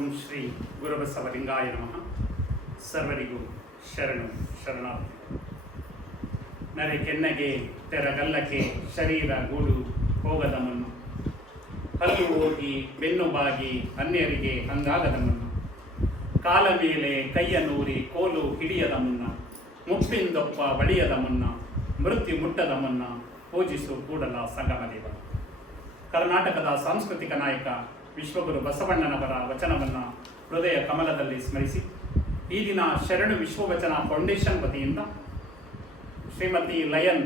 ಓಂ ಶ್ರೀ ಗುರುಬಸವಲಿಂಗಾಯ ನಮಃ. ಸರ್ವರಿಗೂ ಶರಣು ಶರಣಾರ್ಥಿ. ನರೆ ಕೆನ್ನೆಗೆ ತೆರಗಲ್ಲಕ್ಕೆ ಶರೀರ ಗೂಡು ಹೋಗದ ಮುನ್ನು, ಹಲ್ಲು ಹೋಗಿ ಬೆನ್ನು ಬಾಗಿ ಅನ್ಯರಿಗೆ ಹಂಗಾಗದ ಮುನ್ನು, ಕಾಲ ಮೇಲೆ ಕೈಯ ನೂರಿ ಕೋಲು ಹಿಡಿಯದ ಮುನ್ನ, ಮುಪ್ಪಿಂದೊಪ್ಪ ಬಳಿಯದ ಮುನ್ನ, ಮೃತ್ಯು ಮುಟ್ಟದ ಮುನ್ನ ಪೂಜಿಸು ಕೂಡಲ ಸಂಗಮದೇವ. ಕರ್ನಾಟಕದ ಸಾಂಸ್ಕೃತಿಕ ನಾಯಕ ವಿಶ್ವಗುರು ಬಸವಣ್ಣನವರ ವಚನವನ್ನು ಹೃದಯ ಕಮಲದಲ್ಲಿ ಸ್ಮರಿಸಿ, ಈ ದಿನ ಶರಣು ವಿಶ್ವವಚನ ಫೌಂಡೇಶನ್ ವತಿಯಿಂದ ಶ್ರೀಮತಿ ಲಯನ್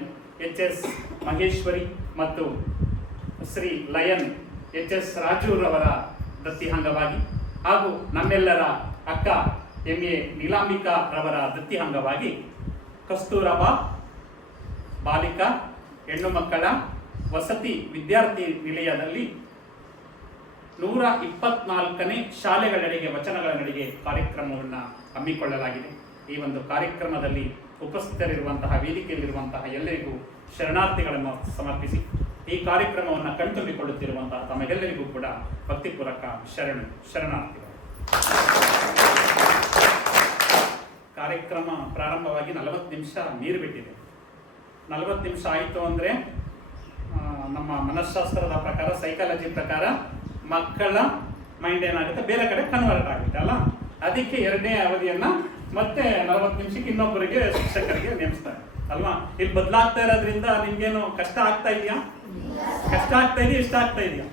ಎಚ್.ಎಸ್. ಮಹೇಶ್ವರಿ ಮತ್ತು ಶ್ರೀ ಲಯನ್ ಎಚ್.ಎಸ್. ರಾಜೂರವರ ದತ್ತಿ ಅಂಗವಾಗಿ ಹಾಗೂ ನಮ್ಮೆಲ್ಲರ ಅಕ್ಕ ಎಂ.ಎ. ನೀಲಾಂಬಿಕಾ ರವರ ದತ್ತಿ ಅಂಗವಾಗಿ ಕಸ್ತೂರಬಾ ಬಾಲಿಕಾ ಹೆಣ್ಣು ಮಕ್ಕಳ ವಸತಿ ವಿದ್ಯಾರ್ಥಿ ನಿಲಯದಲ್ಲಿ 124ನೇ ಶಾಲೆಗಳೆಡೆಗೆ ವಚನಗಳ ನಡಿಗೆ ಕಾರ್ಯಕ್ರಮವನ್ನು ಹಮ್ಮಿಕೊಳ್ಳಲಾಗಿದೆ. ಈ ಒಂದು ಕಾರ್ಯಕ್ರಮದಲ್ಲಿ ಉಪಸ್ಥಿತರಿರುವಂತಹ ವೇದಿಕೆಯಲ್ಲಿರುವಂತಹ ಎಲ್ಲರಿಗೂ ಶರಣಾರ್ಥಿಗಳನ್ನು ಸಮರ್ಪಿಸಿ ಈ ಕಾರ್ಯಕ್ರಮವನ್ನು ಕಣ್ತುಂಬಿಕೊಳ್ಳುತ್ತಿರುವಂತಹ ತಮಗೆಲ್ಲರಿಗೂ ಕೂಡ ಭಕ್ತಿಪೂರ್ವಕ ಶರಣಾರ್ಥಿಗಳು. ಕಾರ್ಯಕ್ರಮ ಪ್ರಾರಂಭವಾಗಿ 40 ನಿಮಿಷ ನೀರು ಬಿಟ್ಟಿದೆ. 40 ನಿಮಿಷ ಆಯಿತು ಅಂದರೆ ನಮ್ಮ ಮನಃಶಾಸ್ತ್ರದ ಪ್ರಕಾರ, ಸೈಕಾಲಜಿ ಪ್ರಕಾರ ಮಕ್ಕಳ ಮೈಂಡ್ ಏನಾಗುತ್ತೆ, ಬೇರೆ ಕಡೆ ಕನ್ವರ್ಟ್ ಆಗುತ್ತೆ ಅಲ್ಲ. ಅದಕ್ಕೆ ಎರಡನೇ ಅವಧಿಯನ್ನು ಮತ್ತೆ 40 ನಿಮಿಷಕ್ಕೆ ಇನ್ನೊಬ್ಬರಿಗೆ ಶಿಕ್ಷಕರಿಗೆ ನೇಮಿಸ್ತಾರೆ ಅಲ್ವಾ. ಇಲ್ಲಿ ಬದಲಾಗ್ತಾ ಇರೋದ್ರಿಂದ ನಿಮ್ಗೇನು ಕಷ್ಟ ಆಗ್ತಾ ಇದೆಯಾ? ಕಷ್ಟ ಆಗ್ತಾ ಇದೆಯಾ? ಇಷ್ಟ ಆಗ್ತಾ ಇದೆಯಾ?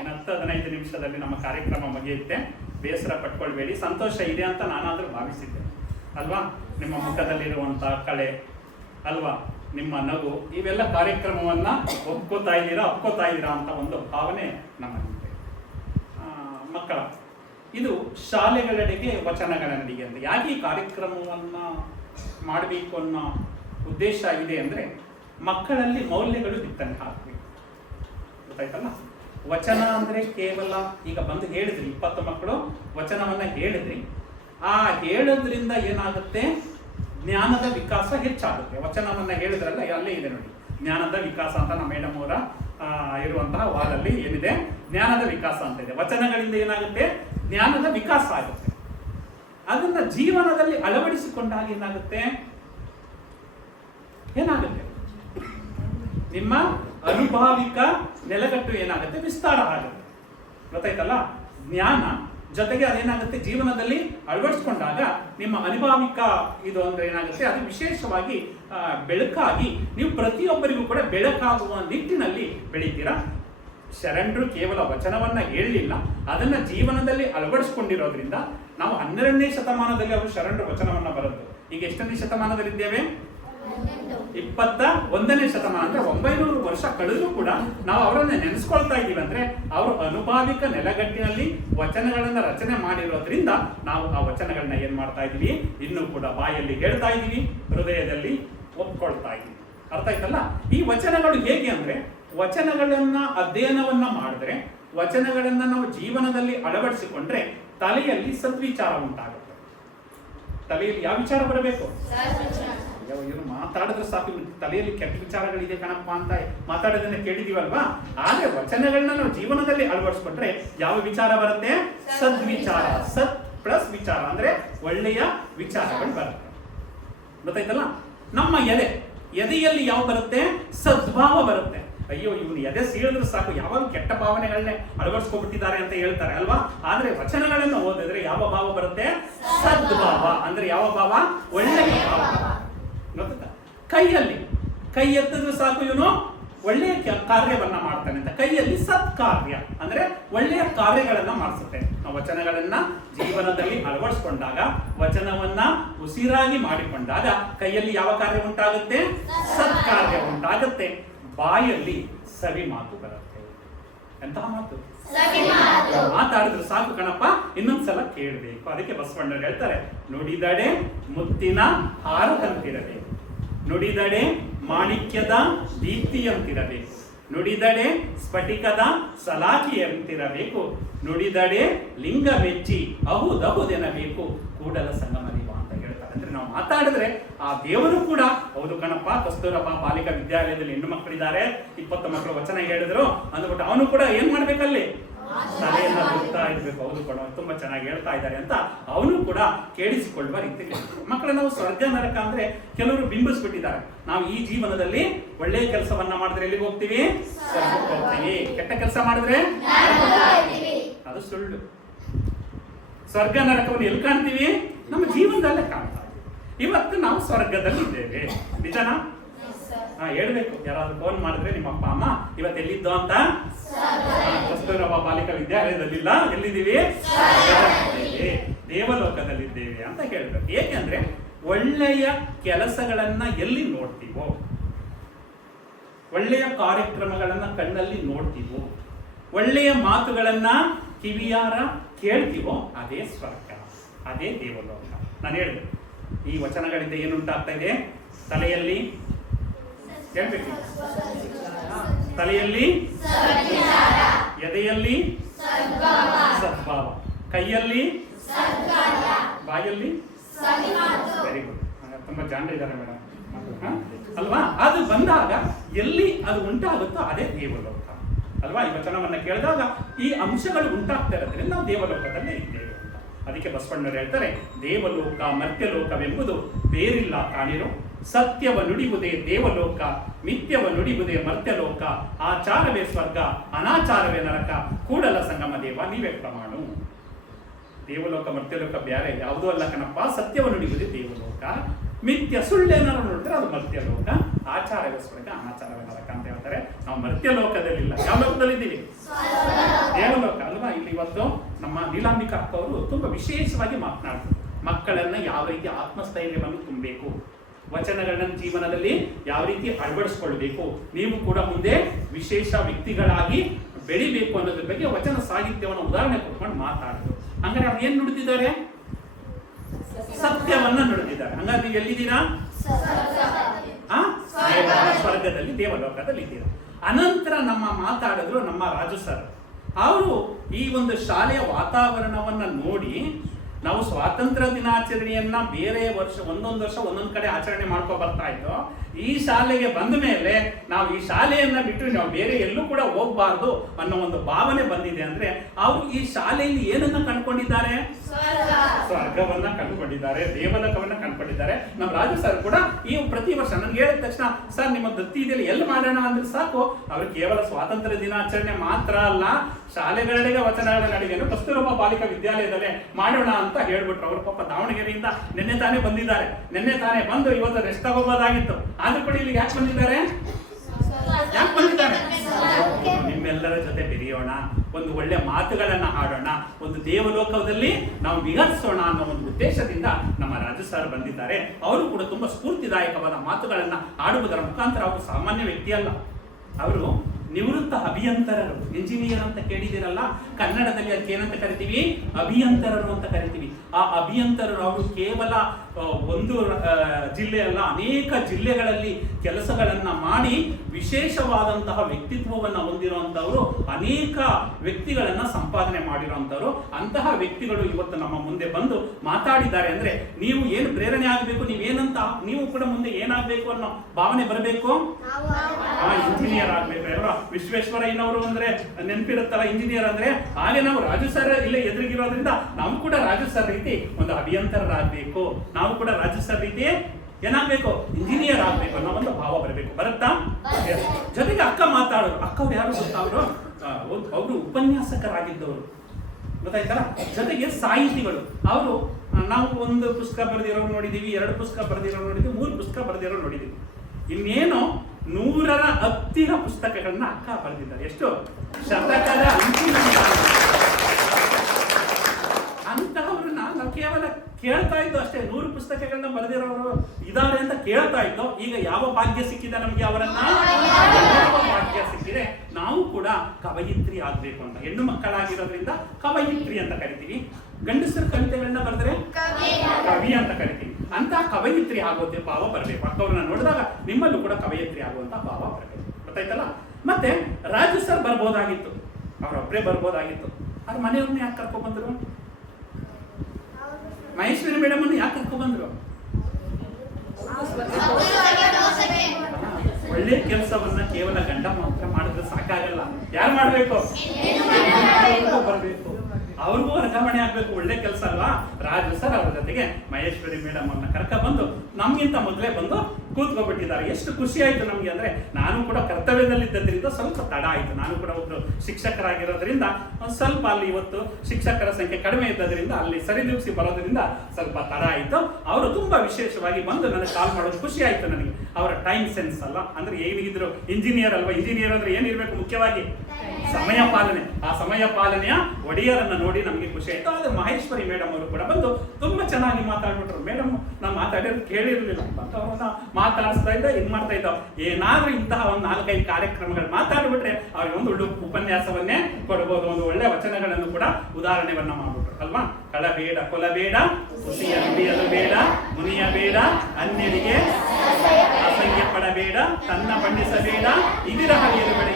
ಇನ್ನು 10-15 ನಿಮಿಷದಲ್ಲಿ ನಮ್ಮ ಕಾರ್ಯಕ್ರಮ ಮುಗಿಯುತ್ತೆ. ಬೇಸರ ಪಟ್ಕೊಳ್ಬೇಡಿ, ಸಂತೋಷ ಇದೆ ಅಂತ ನಾನಾದರೂ ಭಾವಿಸಿದ್ದೆ ಅಲ್ವಾ. ನಿಮ್ಮ ಮುಖದಲ್ಲಿರುವಂಥ ಕಳೆ ಅಲ್ವಾ, ನಿಮ್ಮ ನಗು, ಇವೆಲ್ಲ ಕಾರ್ಯಕ್ರಮವನ್ನು ಒಪ್ಕೋತಾ ಇದ್ದೀರಾ ಅಂತ ಒಂದು ಭಾವನೆ ನಮ್ಮಲ್ಲಿದೆ. ಮಕ್ಕಳ ಇದು ಶಾಲೆಗಳೆಡೆಗೆ ವಚನಗಳ ನಡಿಗೆ ಅಂತ ಯಾಕೆ ಈ ಕಾರ್ಯಕ್ರಮವನ್ನು ಮಾಡಬೇಕು ಅನ್ನೋ ಉದ್ದೇಶ ಇದೆ ಅಂದರೆ, ಮಕ್ಕಳಲ್ಲಿ ಮೌಲ್ಯಗಳು ಬಿತ್ತನೆ ಹಾಕಬೇಕು. ಗೊತ್ತಾಯ್ತಲ್ಲ. ವಚನ ಅಂದರೆ ಕೇವಲ ಈಗ ಬಂದು ಹೇಳಿದ್ರಿ, 20 ಮಕ್ಕಳು ವಚನವನ್ನು ಹೇಳಿದ್ರಿ. ಆ ಹೇಳೋದ್ರಿಂದ ಏನಾಗುತ್ತೆ, ಜ್ಞಾನದ ವಿಕಾಸ ಹೆಚ್ಚಾಗುತ್ತೆ. ವಚನವನ್ನು ಹೇಳಿದ್ರಲ್ಲ, ಅಲ್ಲೇ ಇದೆ ನೋಡಿ, ಜ್ಞಾನದ ವಿಕಾಸ ಅಂತ ನಮ್ಮ ಮೇಡಮ್ ಅವರ ಇರುವಂತಹ ವಾದಲ್ಲಿ ಏನಿದೆ, ಜ್ಞಾನದ ವಿಕಾಸ ಅಂತ ಇದೆ. ವಚನಗಳಿಂದ ಏನಾಗುತ್ತೆ, ಜ್ಞಾನದ ವಿಕಾಸ ಆಗುತ್ತೆ. ಅದನ್ನ ಜೀವನದಲ್ಲಿ ಅಳವಡಿಸಿಕೊಂಡಾಗ ಏನಾಗುತ್ತೆ, ನಿಮ್ಮ ಅನುಭಾವಿಕ ನೆಲೆಗಟ್ಟು ಏನಾಗುತ್ತೆ, ವಿಸ್ತಾರ ಆಗುತ್ತೆ. ಗೊತ್ತಾಯ್ತಲ್ಲ. ಜ್ಞಾನ ಜೊತೆಗೆ ಅದೇನಾಗುತ್ತೆ, ಜೀವನದಲ್ಲಿ ಅಳವಡಿಸ್ಕೊಂಡಾಗ ನಿಮ್ಮ ಅನುಭಾವಿಕ ಇದು ಅಂದ್ರೆ ಏನಾಗುತ್ತೆ, ಅದು ವಿಶೇಷವಾಗಿ ಬೆಳಕಾಗಿ ನೀವು ಪ್ರತಿಯೊಬ್ಬರಿಗೂ ಕೂಡ ಬೆಳಕಾಗುವ ನಿಟ್ಟಿನಲ್ಲಿ ಬೆಳೀತೀರಾ. ಶರಣರು ಕೇವಲ ವಚನವನ್ನ ಹೇಳಲಿಲ್ಲ, ಅದನ್ನ ಜೀವನದಲ್ಲಿ ಅಳವಡಿಸ್ಕೊಂಡಿರೋದ್ರಿಂದ ನಾವು 12ನೇ ಶತಮಾನದಲ್ಲಿ ಅವರು ಶರಣರು ವಚನವನ್ನ ಬರೆದು, ಈಗ ಎಷ್ಟನೇ ಶತಮಾನದಲ್ಲಿದ್ದೇವೆ, 21ನೇ ಶತಮಾನ ಅಂದ್ರೆ 900 ವರ್ಷ ಕಳೆದರೂ ಕೂಡ ನಾವು ಅವರನ್ನ ನೆನೆಸ್ಕೊಳ್ತಾ ಇದ್ದೀವಿ. ಅಂದ್ರೆ ಅವರು ಅನುಭಾವಿಕ ನೆಲಗಟ್ಟಿನಲ್ಲಿ ವಚನಗಳನ್ನ ರಚನೆ ಮಾಡಿರೋದ್ರಿಂದ ನಾವು ಆ ವಚನಗಳನ್ನ ಏನ್ ಮಾಡ್ತಾ ಇದೀವಿ, ಇನ್ನೂ ಕೂಡ ಬಾಯಲ್ಲಿ ಹೇಳ್ತಾ ಇದೀವಿ, ಹೃದಯದಲ್ಲಿ ಒಪ್ಕೊಳ್ತಾ ಇದೀವಿ. ಅರ್ಥ ಆಯ್ತಲ್ಲ. ಈ ವಚನಗಳು ಹೇಗೆ ಅಂದ್ರೆ, ವಚನಗಳನ್ನ ಅಧ್ಯಯನವನ್ನ ಮಾಡಿದ್ರೆ, ವಚನಗಳನ್ನ ನಾವು ಜೀವನದಲ್ಲಿ ಅಳವಡಿಸಿಕೊಂಡ್ರೆ ತಲೆಯಲ್ಲಿ ಸದ್ವಿಚಾರ ಉಂಟಾಗುತ್ತೆ. ತಲೆಯಲ್ಲಿ ಯಾವ ವಿಚಾರ ಬರಬೇಕು, ಇವರು ಮಾತಾಡಿದ್ರೆ ಸಾಕು, ತಲೆಯಲ್ಲಿ ಕೆಟ್ಟ ವಿಚಾರಗಳಿದೆ ಕಣಪ್ಪ ಅಂತ ಮಾತಾಡೋದನ್ನ ಕೇಳಿದೀವಲ್ವಾ. ಆದ್ರೆ ವಚನಗಳನ್ನ ನಾವು ಜೀವನದಲ್ಲಿ ಅಳವಡಿಸ್ಕೊಂಡ್ರೆ ಯಾವ ವಿಚಾರ ಬರುತ್ತೆ, ಸದ್ವಿಚಾರ. ಸತ್ ಪ್ಲಸ್ ವಿಚಾರ ಅಂದ್ರೆ ಒಳ್ಳೆಯ ವಿಚಾರಗಳು ಬರುತ್ತೆ. ಗೊತ್ತಾಯ್ತಲ್ಲ. ನಮ್ಮ ಎದೆಯಲ್ಲಿ ಯಾವ ಬರುತ್ತೆ, ಸದ್ಭಾವ ಬರುತ್ತೆ. ಅಯ್ಯೋ, ಇವನು ಎದೆ ಸೀಳಿದ್ರೆ ಸಾಕು, ಯಾವಾಗ ಕೆಟ್ಟ ಭಾವನೆಗಳನ್ನೇ ಅಳವಡಿಸ್ಕೊಬಿಟ್ಟಿದ್ದಾರೆ ಅಂತ ಹೇಳ್ತಾರೆ ಅಲ್ವಾ. ಆದ್ರೆ ವಚನಗಳನ್ನು ಓದಿದ್ರೆ ಯಾವ ಭಾವ ಬರುತ್ತೆ, ಸದ್ಭಾವ. ಅಂದ್ರೆ ಯಾವ ಭಾವ, ಒಳ್ಳೆಯ ಭಾವ. ಗೊತ್ತಾ. ಕೈ ಎತ್ತಿದ್ರೆ ಸಾಕು, ಇವನು ಒಳ್ಳೆಯ ಕಾರ್ಯವನ್ನ ಮಾಡ್ತಾನೆ ಅಂತ. ಕೈಯಲ್ಲಿ ಸತ್ಕಾರ್ಯ ಅಂದ್ರೆ ಒಳ್ಳೆಯ ಕಾರ್ಯಗಳನ್ನ ಮಾಡಿಸುತ್ತೆ. ನಾವು ವಚನಗಳನ್ನ ಜೀವನದಲ್ಲಿ ಅಳವಡಿಸ್ಕೊಂಡಾಗ, ವಚನವನ್ನ ಉಸಿರಾಗಿ ಮಾಡಿಕೊಂಡಾಗ ಕೈಯಲ್ಲಿ ಯಾವ ಕಾರ್ಯ ಉಂಟಾಗುತ್ತೆ, ಸತ್ಕಾರ್ಯ ಉಂಟಾಗುತ್ತೆ. ಬಾಯಲ್ಲಿ ಸವಿ ಮಾತು ಬರುತ್ತೆ. ಎಂತಹ ಮಾತು, ಮಾತಾಡಿದ್ರೆ ಸಾಕು ಕಣಪ್ಪ, ಇನ್ನೊಂದ್ಸಲ ಕೇಳಬೇಕು. ಅದಕ್ಕೆ ಬಸವಣ್ಣರು ಹೇಳ್ತಾರೆ, ನುಡಿದಡೆ ಮುತ್ತಿನ ಹಾರದಂತಿರಬೇಕು, ನುಡಿದಡೆ ಮಾಣಿಕ್ಯದ ದೀಪ್ತಿಯಂತಿರಬೇಕು, ನುಡಿದಡೆ ಸ್ಫಟಿಕದ ಸಲಾಕಿಯಂತಿರಬೇಕು, ನುಡಿದಡೆ ಲಿಂಗ ಮೆಚ್ಚಿ ಅಹುದಹುದೆನಬೇಕು ಕೂಡಲ ಸಂಗಮ ದೇವ ಅಂತ ಹೇಳ್ತಾರೆ. ಅಂದ್ರೆ ನಾವು ಮಾತಾಡಿದ್ರೆ ಆ ದೇವರು ಕೂಡ ಹೌದು ಕಣಪ್ಪ, ಕಸ್ತೂರಬಾ ಬಾಲಿಕಾ ವಿದ್ಯಾಲಯದಲ್ಲಿ ಹೆಣ್ಣು ಮಕ್ಕಳಿದ್ದಾರೆ, 20 ಮಕ್ಕಳು ವಚನ ಹೇಳಿದ್ರು ಅಂದ್ಬಿಟ್ಟು ಅವನು ಕೂಡ ಏನ್ ಮಾಡ್ಬೇಕಲ್ಲಿ, ತಲೆಯನ್ನ ದುಡ್ತಾ ಇರ್ಬೇಕು. ಹೌದು ಕೊಡ, ತುಂಬಾ ಚೆನ್ನಾಗಿ ಹೇಳ್ತಾ ಇದ್ದಾರೆ ಅಂತ ಅವನು ಕೂಡ ಕೇಳಿಸಿಕೊಳ್ಳುವ ರೀತಿ. ಮಕ್ಕಳ ನಾವು ಸ್ವರ್ಗ ನರಕ ಅಂದ್ರೆ ಕೆಲವರು ಬಿಂಬಿಸ್ಬಿಟ್ಟಿದ್ದಾರೆ. ನಾವು ಈ ಜೀವನದಲ್ಲಿ ಒಳ್ಳೆಯ ಕೆಲಸವನ್ನ ಮಾಡಿದ್ರೆ ಎಲ್ಲಿಗೆ ಹೋಗ್ತೀವಿ? ಸ್ವರ್ಗಕ್ಕೆ ಹೋಗ್ತೀವಿ. ಕೆಟ್ಟ ಕೆಲಸ ಮಾಡಿದ್ರೆ ಅದು ಸುಳ್ಳು. ಸ್ವರ್ಗ ನರಕವನ್ನು ಎಲ್ಲಿ ಕಾಣ್ತೀವಿ? ನಮ್ಮ ಜೀವನದಲ್ಲೇ ಕಾಣ್ತಾ ಇದ್ದೀವಿ. ಇವತ್ತು ನಾವು ಸ್ವರ್ಗದಲ್ಲಿ ಇದ್ದೇವೆ, ನಿಜನಾ? ಹೇಳ್ಬೇಕು. ಯಾರಾದ್ರೂ ಫೋನ್ ಮಾಡಿದ್ರೆ ನಿಮ್ಮ ಅಪ್ಪ ಅಮ್ಮ ಇವತ್ತು ಎಲ್ಲಿದ್ದು ಅಂತ, ಕಸ್ತೂರಬಾ ಬಾಲಿಕಾ ವಿದ್ಯಾಲಯದಲ್ಲಿಲ್ಲ, ಎಲ್ಲಿದ್ದೀವಿ? ದೇವಲೋಕದಲ್ಲಿದ್ದೇವೆ ಅಂತ ಹೇಳ್ಬೇಕು. ಏಕೆಂದ್ರೆ ಒಳ್ಳೆಯ ಕೆಲಸಗಳನ್ನ ಎಲ್ಲಿ ನೋಡ್ತೀವೋ, ಒಳ್ಳೆಯ ಕಾರ್ಯಕ್ರಮಗಳನ್ನ ಕಣ್ಣಲ್ಲಿ ನೋಡ್ತೀವೋ, ಒಳ್ಳೆಯ ಮಾತುಗಳನ್ನ ಕಿವಿಯಾರ ಕೇಳ್ತೀವೋ, ಅದೇ ಸ್ವರ್ಗ, ಅದೇ ದೇವಲೋಕ. ನಾನು ಹೇಳಿದೆ, ಈ ವಚನಗಳಿಂದ ಏನುಂಟಾಗ್ತಾ ಇದೆ? ತಲೆಯಲ್ಲಿ ಹೇಳ್ಬೇಕು, ತಲೆಯಲ್ಲಿ ಎದೆಯಲ್ಲಿ ಸದ್ಭಾವ, ಕೈಯಲ್ಲಿ ಬಾಯಲ್ಲಿ. ವೆರಿ ಗುಡ್, ತುಂಬಾ ಜಾಣರಿದ್ದಾರೆ ಮೇಡಮ್ ಅಲ್ವಾ? ಅದು ಬಂದಾಗ ಎಲ್ಲಿ ಅದು ಉಂಟಾಗುತ್ತೋ ಅದೇ ದೇವಲೋಕ ಅಲ್ವಾ? ಈ ವಚನವನ್ನ ಕೇಳಿದಾಗ ಈ ಅಂಶಗಳು ಉಂಟಾಗ್ತಾ ಇರೋದ್ರಿಂದ ನಾವು ದೇವಲೋಕದಲ್ಲೇ ಇದ್ದೇವೆ ಅಂತ. ಅದಕ್ಕೆ ಬಸವಣ್ಣರು ಹೇಳ್ತಾರೆ, ದೇವಲೋಕ ಮರ್ತ್ಯಲೋಕವೆಂಬುದು ಬೇರಿಲ್ಲ ಕಾಣಿರೋ, ಸತ್ಯವ ನುಡಿಯುವುದೇ ದೇವಲೋಕ, ಮಿಥ್ಯವ ನುಡಿಯುವುದೇ ಮರ್ತ್ಯಲೋಕ, ಆಚಾರವೇ ಸ್ವರ್ಗ, ಅನಾಚಾರವೇ ನರಕ, ಕೂಡಲ ಸಂಗಮ ದೇವ ನೀವೇ ಪ್ರಮಾಣು. ದೇವಲೋಕ ಮರ್ತ್ಯಲೋಕ ಬ್ಯಾರೆ ಯಾವುದೂ ಅಲ್ಲ ಕಣಪ್ಪ. ಸತ್ಯವ ನುಡಿಯುವುದೇ ದೇವಲೋಕ, ಮಿಥ್ಯ ಸುಳ್ಳೇನಾರು ನೋಡಿದ್ರೆ ಅದು ಮರ್ತ್ಯಲೋಕ, ಆಚಾರವೇ ಸ್ವರ್ಗ, ಅನಾಚಾರವೇ ನರಕ ಅಂತ ಹೇಳ್ತಾರೆ. ನಾವು ಮರ್ತ್ಯಲೋಕದಲ್ಲಿಲ್ಲ. ಯಾವ ಲೋಕದಲ್ಲಿದ್ದೀವಿ? ದೇವಲೋಕ ಅಲ್ವಾ? ಇಲ್ಲಿ ಇವತ್ತು ನಮ್ಮ ನೀಲಾಂಬಿಕಾ ಅಕ್ಕ ಅವರು ತುಂಬಾ ವಿಶೇಷವಾಗಿ ಮಾತನಾಡ್ತಾರೆ. ಮಕ್ಕಳನ್ನ ಯಾವ ರೀತಿ ಆತ್ಮಸ್ಥೈರ್ಯವನ್ನು ತುಂಬಬೇಕು, ವಚನಗಳನ್ನ ಜೀವನದಲ್ಲಿ ಯಾವ ರೀತಿ ಅಳವಡಿಸ್ಕೊಳ್ಬೇಕು, ನೀವು ಕೂಡ ಮುಂದೆ ವಿಶೇಷ ವ್ಯಕ್ತಿಗಳಾಗಿ ಬೆಳಿಬೇಕು ಅನ್ನೋದ್ರ ಬಗ್ಗೆ ವಚನ ಸಾಹಿತ್ಯವನ್ನು ಉದಾಹರಣೆ ಕೊಡ್ಕೊಂಡು ಮಾತಾಡಿದ್ರು. ಹಂಗಾರೆ ಅವ್ರು ಏನ್ ನುಡಿದಿದ್ದಾರೆ? ಸತ್ಯವನ್ನ ನುಡಿದಿದ್ದಾರೆ. ಹಂಗಾರೆ ನೀವು ಎಲ್ಲಿದ್ದೀರಾ? ಸ್ವರ್ಗದಲ್ಲಿ, ದೇವಲೋಕದಲ್ಲಿ ಇದ್ದೀರಾ. ಅನಂತರ ನಮ್ಮ ಮಾತಾಡಿದ್ರು ನಮ್ಮ ರಾಜು ಸರ್. ಅವರು ಈ ಒಂದು ಶಾಲೆಯ ವಾತಾವರಣವನ್ನ ನೋಡಿ, ನಾವು ಸ್ವಾತಂತ್ರ್ಯ ದಿನಾಚರಣೆಯನ್ನ ಬೇರೆ ವರ್ಷ ಒಂದೊಂದು ವರ್ಷ ಒಂದೊಂದು ಕಡೆ ಆಚರಣೆ ಮಾಡ್ಕೊ ಬರ್ತಾ ಇದ್ದೋ, ಈ ಶಾಲೆಗೆ ಬಂದ ಮೇಲೆ ನಾವು ಈ ಶಾಲೆಯನ್ನ ಬಿಟ್ಟು ನಾವು ಬೇರೆ ಎಲ್ಲೂ ಕೂಡ ಹೋಗ್ಬಾರ್ದು ಅನ್ನೋ ಒಂದು ಭಾವನೆ ಬಂದಿದೆ. ಅಂದ್ರೆ ಅವರು ಈ ಶಾಲೆಯಲ್ಲಿ ಏನನ್ನ ಕಂಡುಕೊಂಡಿದ್ದಾರೆ? ಸ್ವರ್ಗವನ್ನ ಕಂಡುಕೊಂಡಿದ್ದಾರೆ, ದೇವಲೋಕವನ್ನ ಕಂಡುಕೊಂಡಿದ್ದಾರೆ. ನಮ್ಮ ರಾಜು ಸರ್ ಕೂಡ ಈ ಪ್ರತಿ ವರ್ಷ ನನ್ಗೆ ಹೇಳಿದ ತಕ್ಷಣ, ಸರ್ ನಿಮ್ಮ ದತ್ತಿ ಇದೆಯಲ್ಲಿ ಎಲ್ಲಿ ಮಾಡೋಣ ಅಂದ್ರೆ ಸಾಕು, ಅವ್ರು ಕೇವಲ ಸ್ವಾತಂತ್ರ್ಯ ದಿನಾಚರಣೆ ಮಾತ್ರ ಅಲ್ಲ, ಶಾಲೆಗಳಿಗೆ ವಚನಗಳ ನಡಿಗೆಯನ್ನು ಕಸ್ತೂರಬಾ ಬಾಲಿಕಾ ವಿದ್ಯಾಲಯದಲ್ಲೇ ಮಾಡೋಣ ಅಂತ ಹೇಳ್ಬಿಟ್ರು. ಅವ್ರ ಪಾಪ ದಾವಣಗೆರೆಯಿಂದ ನಿನ್ನೆ ತಾನೇ ಬಂದಿದ್ದಾರೆ. ನಿನ್ನೆ ತಾನೇ ಬಂದು ಇವತ್ತು ರೆಸ್ಟ್ ತಗೋಬೋದಾಗಿತ್ತು, ಆದ್ರೂ ಕೂಡ ಇಲ್ಲಿ ಯಾಕೆ ಬಂದಿದ್ದಾರೆ? ನಿಮ್ಮೆಲ್ಲರ ಜೊತೆ ಬೆರೆಯೋಣ, ಒಂದು ಒಳ್ಳೆ ಮಾತುಗಳನ್ನ ಆಡೋಣ, ಒಂದು ದೇವಲೋಕದಲ್ಲಿ ನಾವು ವಿಹರಿಸೋಣ ಅನ್ನೋ ಒಂದು ಉದ್ದೇಶದಿಂದ ನಮ್ಮ ರಾಜು ಸರ್ ಬಂದಿದ್ದಾರೆ. ಅವರು ಕೂಡ ತುಂಬಾ ಸ್ಫೂರ್ತಿದಾಯಕವಾದ ಮಾತುಗಳನ್ನ ಆಡುವುದರ ಮುಖಾಂತರ ಅವರು ಸಾಮಾನ್ಯ ವ್ಯಕ್ತಿ ಅಲ್ಲ, ಅವರು ನಿವೃತ್ತ ಅಭಿಯಂತರರು. ಇಂಜಿನಿಯರ್ ಅಂತ ಕೇಳಿದಿರಲ್ಲ, ಕನ್ನಡದಲ್ಲಿ ಅದಕ್ಕೆ ಏನಂತ ಕರಿತೀವಿ? ಅಭಿಯಂತರರು ಅಂತ ಕರಿತೀವಿ. ಆ ಅಭಿಯಂತರರು ಅವರು ಕೇವಲ ಒಂದು ಜಿಲ್ಲೆ ಅಲ್ಲ, ಅನೇಕ ಜಿಲ್ಲೆಗಳಲ್ಲಿ ಕೆಲಸಗಳನ್ನ ಮಾಡಿ ವಿಶೇಷವಾದಂತಹ ವ್ಯಕ್ತಿತ್ವವನ್ನು ಹೊಂದಿರುವಂತವರು, ಅನೇಕ ವ್ಯಕ್ತಿಗಳನ್ನ ಸಂಪಾದನೆ ಮಾಡಿರುವಂತವರು. ಅಂತಹ ವ್ಯಕ್ತಿಗಳು ಇವತ್ತು ನಮ್ಮ ಮುಂದೆ ಬಂದು ಮಾತಾಡಿದ್ದಾರೆ ಅಂದ್ರೆ ನೀವು ಏನು ಪ್ರೇರಣೆ ಆಗಬೇಕು, ನೀವೇನಂತ ನೀವು ಕೂಡ ಮುಂದೆ ಏನಾಗಬೇಕು ಅನ್ನೋ ಭಾವನೆ ಬರಬೇಕು. ಇಂಜಿನಿಯರ್ ಆಗ್ಬೇಕು. ಯಾರೋ ವಿಶ್ವೇಶ್ವರಯ್ಯನವರು ಅಂದ್ರೆ ನೆನಪಿರುತ್ತಲ್ಲ ಇಂಜಿನಿಯರ್ ಅಂದ್ರೆ, ಹಾಗೆ ನಾವು ರಾಜು ಸರ್ ಇಲ್ಲೇ ಎದುರಿಗಿರೋದ್ರಿಂದ ನಾವು ಕೂಡ ರಾಜು ಸರ್ ರೀತಿ ಒಂದು ಅಭಿಯಂತರರಾಗಬೇಕು, ನಾವು ಕೂಡ ರಾಜು ಸರ್ ರೀತಿ ಏನಾಗಬೇಕು? ಇಂಜಿನಿಯರ್ ಆಗ್ಬೇಕು ಅನ್ನೋ ಒಂದು ಭಾವ ಬರಬೇಕು. ಬರುತ್ತಾ? ಜೊತೆಗೆ ಅಕ್ಕ ಮಾತಾಡೋರು. ಅಕ್ಕವ್ರು ಯಾರು ಗೊತ್ತಾ? ಅವರು ಉಪನ್ಯಾಸಕರಾಗಿದ್ದವರು, ಗೊತ್ತಾಯ್ತಲ್ಲ. ಜೊತೆಗೆ ಸಾಹಿತಿಗಳು. ಅವರು ನಾವು ಒಂದು ಪುಸ್ತಕ ಬರೆದಿರೋರು ನೋಡಿದೀವಿ, 2 ಪುಸ್ತಕ ಬರೆದಿರೋರು ನೋಡಿದೀವಿ, 3 ಪುಸ್ತಕ ಬರೆದಿರೋರು ನೋಡಿದೀವಿ. ಇನ್ನೇನು 100ರ ಹತ್ತಿರ ಪುಸ್ತಕಗಳನ್ನ ಅಕ್ಕ ಬರೆದಿದ್ದಾರೆ. ಎಷ್ಟು? ಶತಕದ ಅಂಚಿನ ಅಂತಹವ್ರನ್ನ ನಾವು ಕೇವಲ ಕೇಳ್ತಾ ಇದ್ದು ಅಷ್ಟೇ. 100 ಪುಸ್ತಕಗಳನ್ನ ಬರೆದಿರೋರು ಇದ್ದಾರೆ ಅಂತ ಕೇಳ್ತಾ ಇದ್ದು. ಈಗ ಯಾವ ಭಾಗ್ಯ ಸಿಕ್ಕಿದೆ ನಮ್ಗೆ? ಅವರನ್ನ ಭಾಗ್ಯ ಸಿಕ್ಕಿದೆ. ನಾವು ಕೂಡ ಕವಯಿತ್ರಿ ಆಗ್ಬೇಕು ಅಂತ, ಹೆಣ್ಣು ಮಕ್ಕಳಾಗಿರೋದ್ರಿಂದ ಕವಯಿತ್ರಿ ಅಂತ ಕರಿತೀವಿ. ಗಂಡಸರ ಕವಿತೆಗಳನ್ನ ಬರೆದ್ರೆ ಕವಿ ಅಂತ ಕರಿತೀವಿ. ಅಂತ ಕವಯಿತ್ರಿ ಆಗೋದೇ ಭಾವ ಬರಬೇಕು. ಅಕ್ಕವ್ರನ್ನ ನೋಡಿದಾಗ ನಿಮ್ಮಲ್ಲೂ ಕೂಡ ಕವಯಿತ್ರಿ ಆಗುವಂತ ಭಾವ ಬರಬೇಕು. ಗೊತ್ತಾಯ್ತಲ್ಲ. ಮತ್ತೆ ರಾಜು ಸರ್ ಬರ್ಬೋದಾಗಿತ್ತು, ಅವರೊಬ್ಬರೇ ಬರ್ಬೋದಾಗಿತ್ತು. ಅವ್ರ ಮನೆಯವ್ರನ್ನ ಯಾಕೆ ಕರ್ಕೊಂಡ್ ಬಂದ್ರು? ಮಹೇಶ್ವರಿ ಮೇಡಮ್ ಅನ್ನು ಯಾಕೆ ಕರ್ಕೊಂಡ್ ಬಂದ್ರು? ಒಳ್ಳೆ ಕೆಲಸವನ್ನ ಕೇವಲ ಗಂಡ ಮಾತ್ರ ಮಾಡಿದ್ರೆ ಸಾಕು. ಸಾಕಾಗಲ್ಲ. ಯಾರು ಮಾಡ್ಬೇಕು? ಬರಬೇಕು, ಅವ್ರಿಗೂ ವರ್ಗಾವಣೆ ಆಗ್ಬೇಕು. ಒಳ್ಳೆ ಕೆಲಸ ಅಲ್ವಾ? ರಾಜು ಸರ್ ಅವ್ರ ಜೊತೆಗೆ ಮಹೇಶ್ವರಿ ಮೇಡಮ್ ಅವ್ರನ್ನ ಕರ್ಕ ಬಂದು ನಮ್ಗಿಂತ ಮೊದಲೇ ಬಂದು ಕೂತ್ಕೊಬಿಟ್ಟಿದ್ದಾರೆ. ಎಷ್ಟು ಖುಷಿ ಆಯ್ತು ನಮ್ಗೆ. ಅಂದ್ರೆ ನಾನು ಕೂಡ ಕರ್ತವ್ಯದಲ್ಲಿದ್ದರಿಂದ ಸ್ವಲ್ಪ ತಡ ಆಯ್ತು. ನಾನು ಕೂಡ ಒಬ್ರು ಶಿಕ್ಷಕರಾಗಿರೋದ್ರಿಂದ ಸ್ವಲ್ಪ ಅಲ್ಲಿ ಇವತ್ತು ಶಿಕ್ಷಕರ ಸಂಖ್ಯೆ ಕಡಿಮೆ ಇದ್ದದ್ರಿಂದ ಅಲ್ಲಿ ಸರಿದೂಗಿಸಿ ಬರೋದ್ರಿಂದ ಸ್ವಲ್ಪ ತಡ ಆಯ್ತು. ಅವರು ತುಂಬಾ ವಿಶೇಷವಾಗಿ ಬಂದು ನನಗೆ ಕಾಲ್ ಮಾಡೋದು ಖುಷಿ ಆಯ್ತು ನನಗೆ. ಅವರ ಟೈಮ್ ಸೆನ್ಸ್ ಅಲ್ಲ ಅಂದ್ರೆ ಏನಿದ್ರು ಇಂಜಿನಿಯರ್ ಅಲ್ವಾ, ಇಂಜಿನಿಯರ್ ಅಂದ್ರೆ ಏನಿರ್ಬೇಕು ಮುಖ್ಯವಾಗಿ ಸಮಯ ಪಾಲನೆ. ಆ ಸಮಯ ಪಾಲನೆಯ ಒಡೆಯರನ್ನ ನೋಡಿ ನಮಗೆ ಖುಷಿ ಆಯ್ತು. ಆದ್ರೆ ಮಹೇಶ್ವರಿ ಮೇಡಮ್ ಅವರು ಕೂಡ ಬಂದು ತುಂಬಾ ಚೆನ್ನಾಗಿ ಮಾತಾಡ್ಬಿಟ್ರು. ಮೇಡಮ್ ನಾವು ಮಾತಾಡಿರೋದು ಕೇಳಿರ್ಲಿಲ್ಲ ಅಂತ ಅವ್ರನ್ನ ಮಾತಾಡಿಸ್ತಾ ಇದ್ದ, ಏನ್ ಮಾಡ್ತಾ ಇದ್ದಾವ. ಏನಾದ್ರೂ ಇಂತಹ ಒಂದು 4-5 ಕಾರ್ಯಕ್ರಮಗಳು ಮಾತಾಡ್ಬಿಟ್ರೆ ಅವ್ರಿಗೆ ಒಂದು ಒಳ್ಳೆ ಉಪನ್ಯಾಸವನ್ನೇ ಕೊಡಬಹುದು. ಒಂದು ಒಳ್ಳೆ ವಚನಗಳನ್ನು ಕೂಡ ಉದಾಹರಣೆವನ್ನ ಮಾಡ್ಬಿಟ್ರು ಅಲ್ವಾ. ಕಳಬೇಡ, ಕೊಲಬೇಡ, ಹುಸಿಯಲು ಬೇಡ, ಮುನಿಯ ಬೇಡ, ಅನ್ಯರಿಗೆ ಅಸಹ್ಯ ಪಡಬೇಡ, ತನ್ನ ಬಣ್ಣಿಸಬೇಡ, ಇದರ ಹರಿಯಲು ಬೇಡ.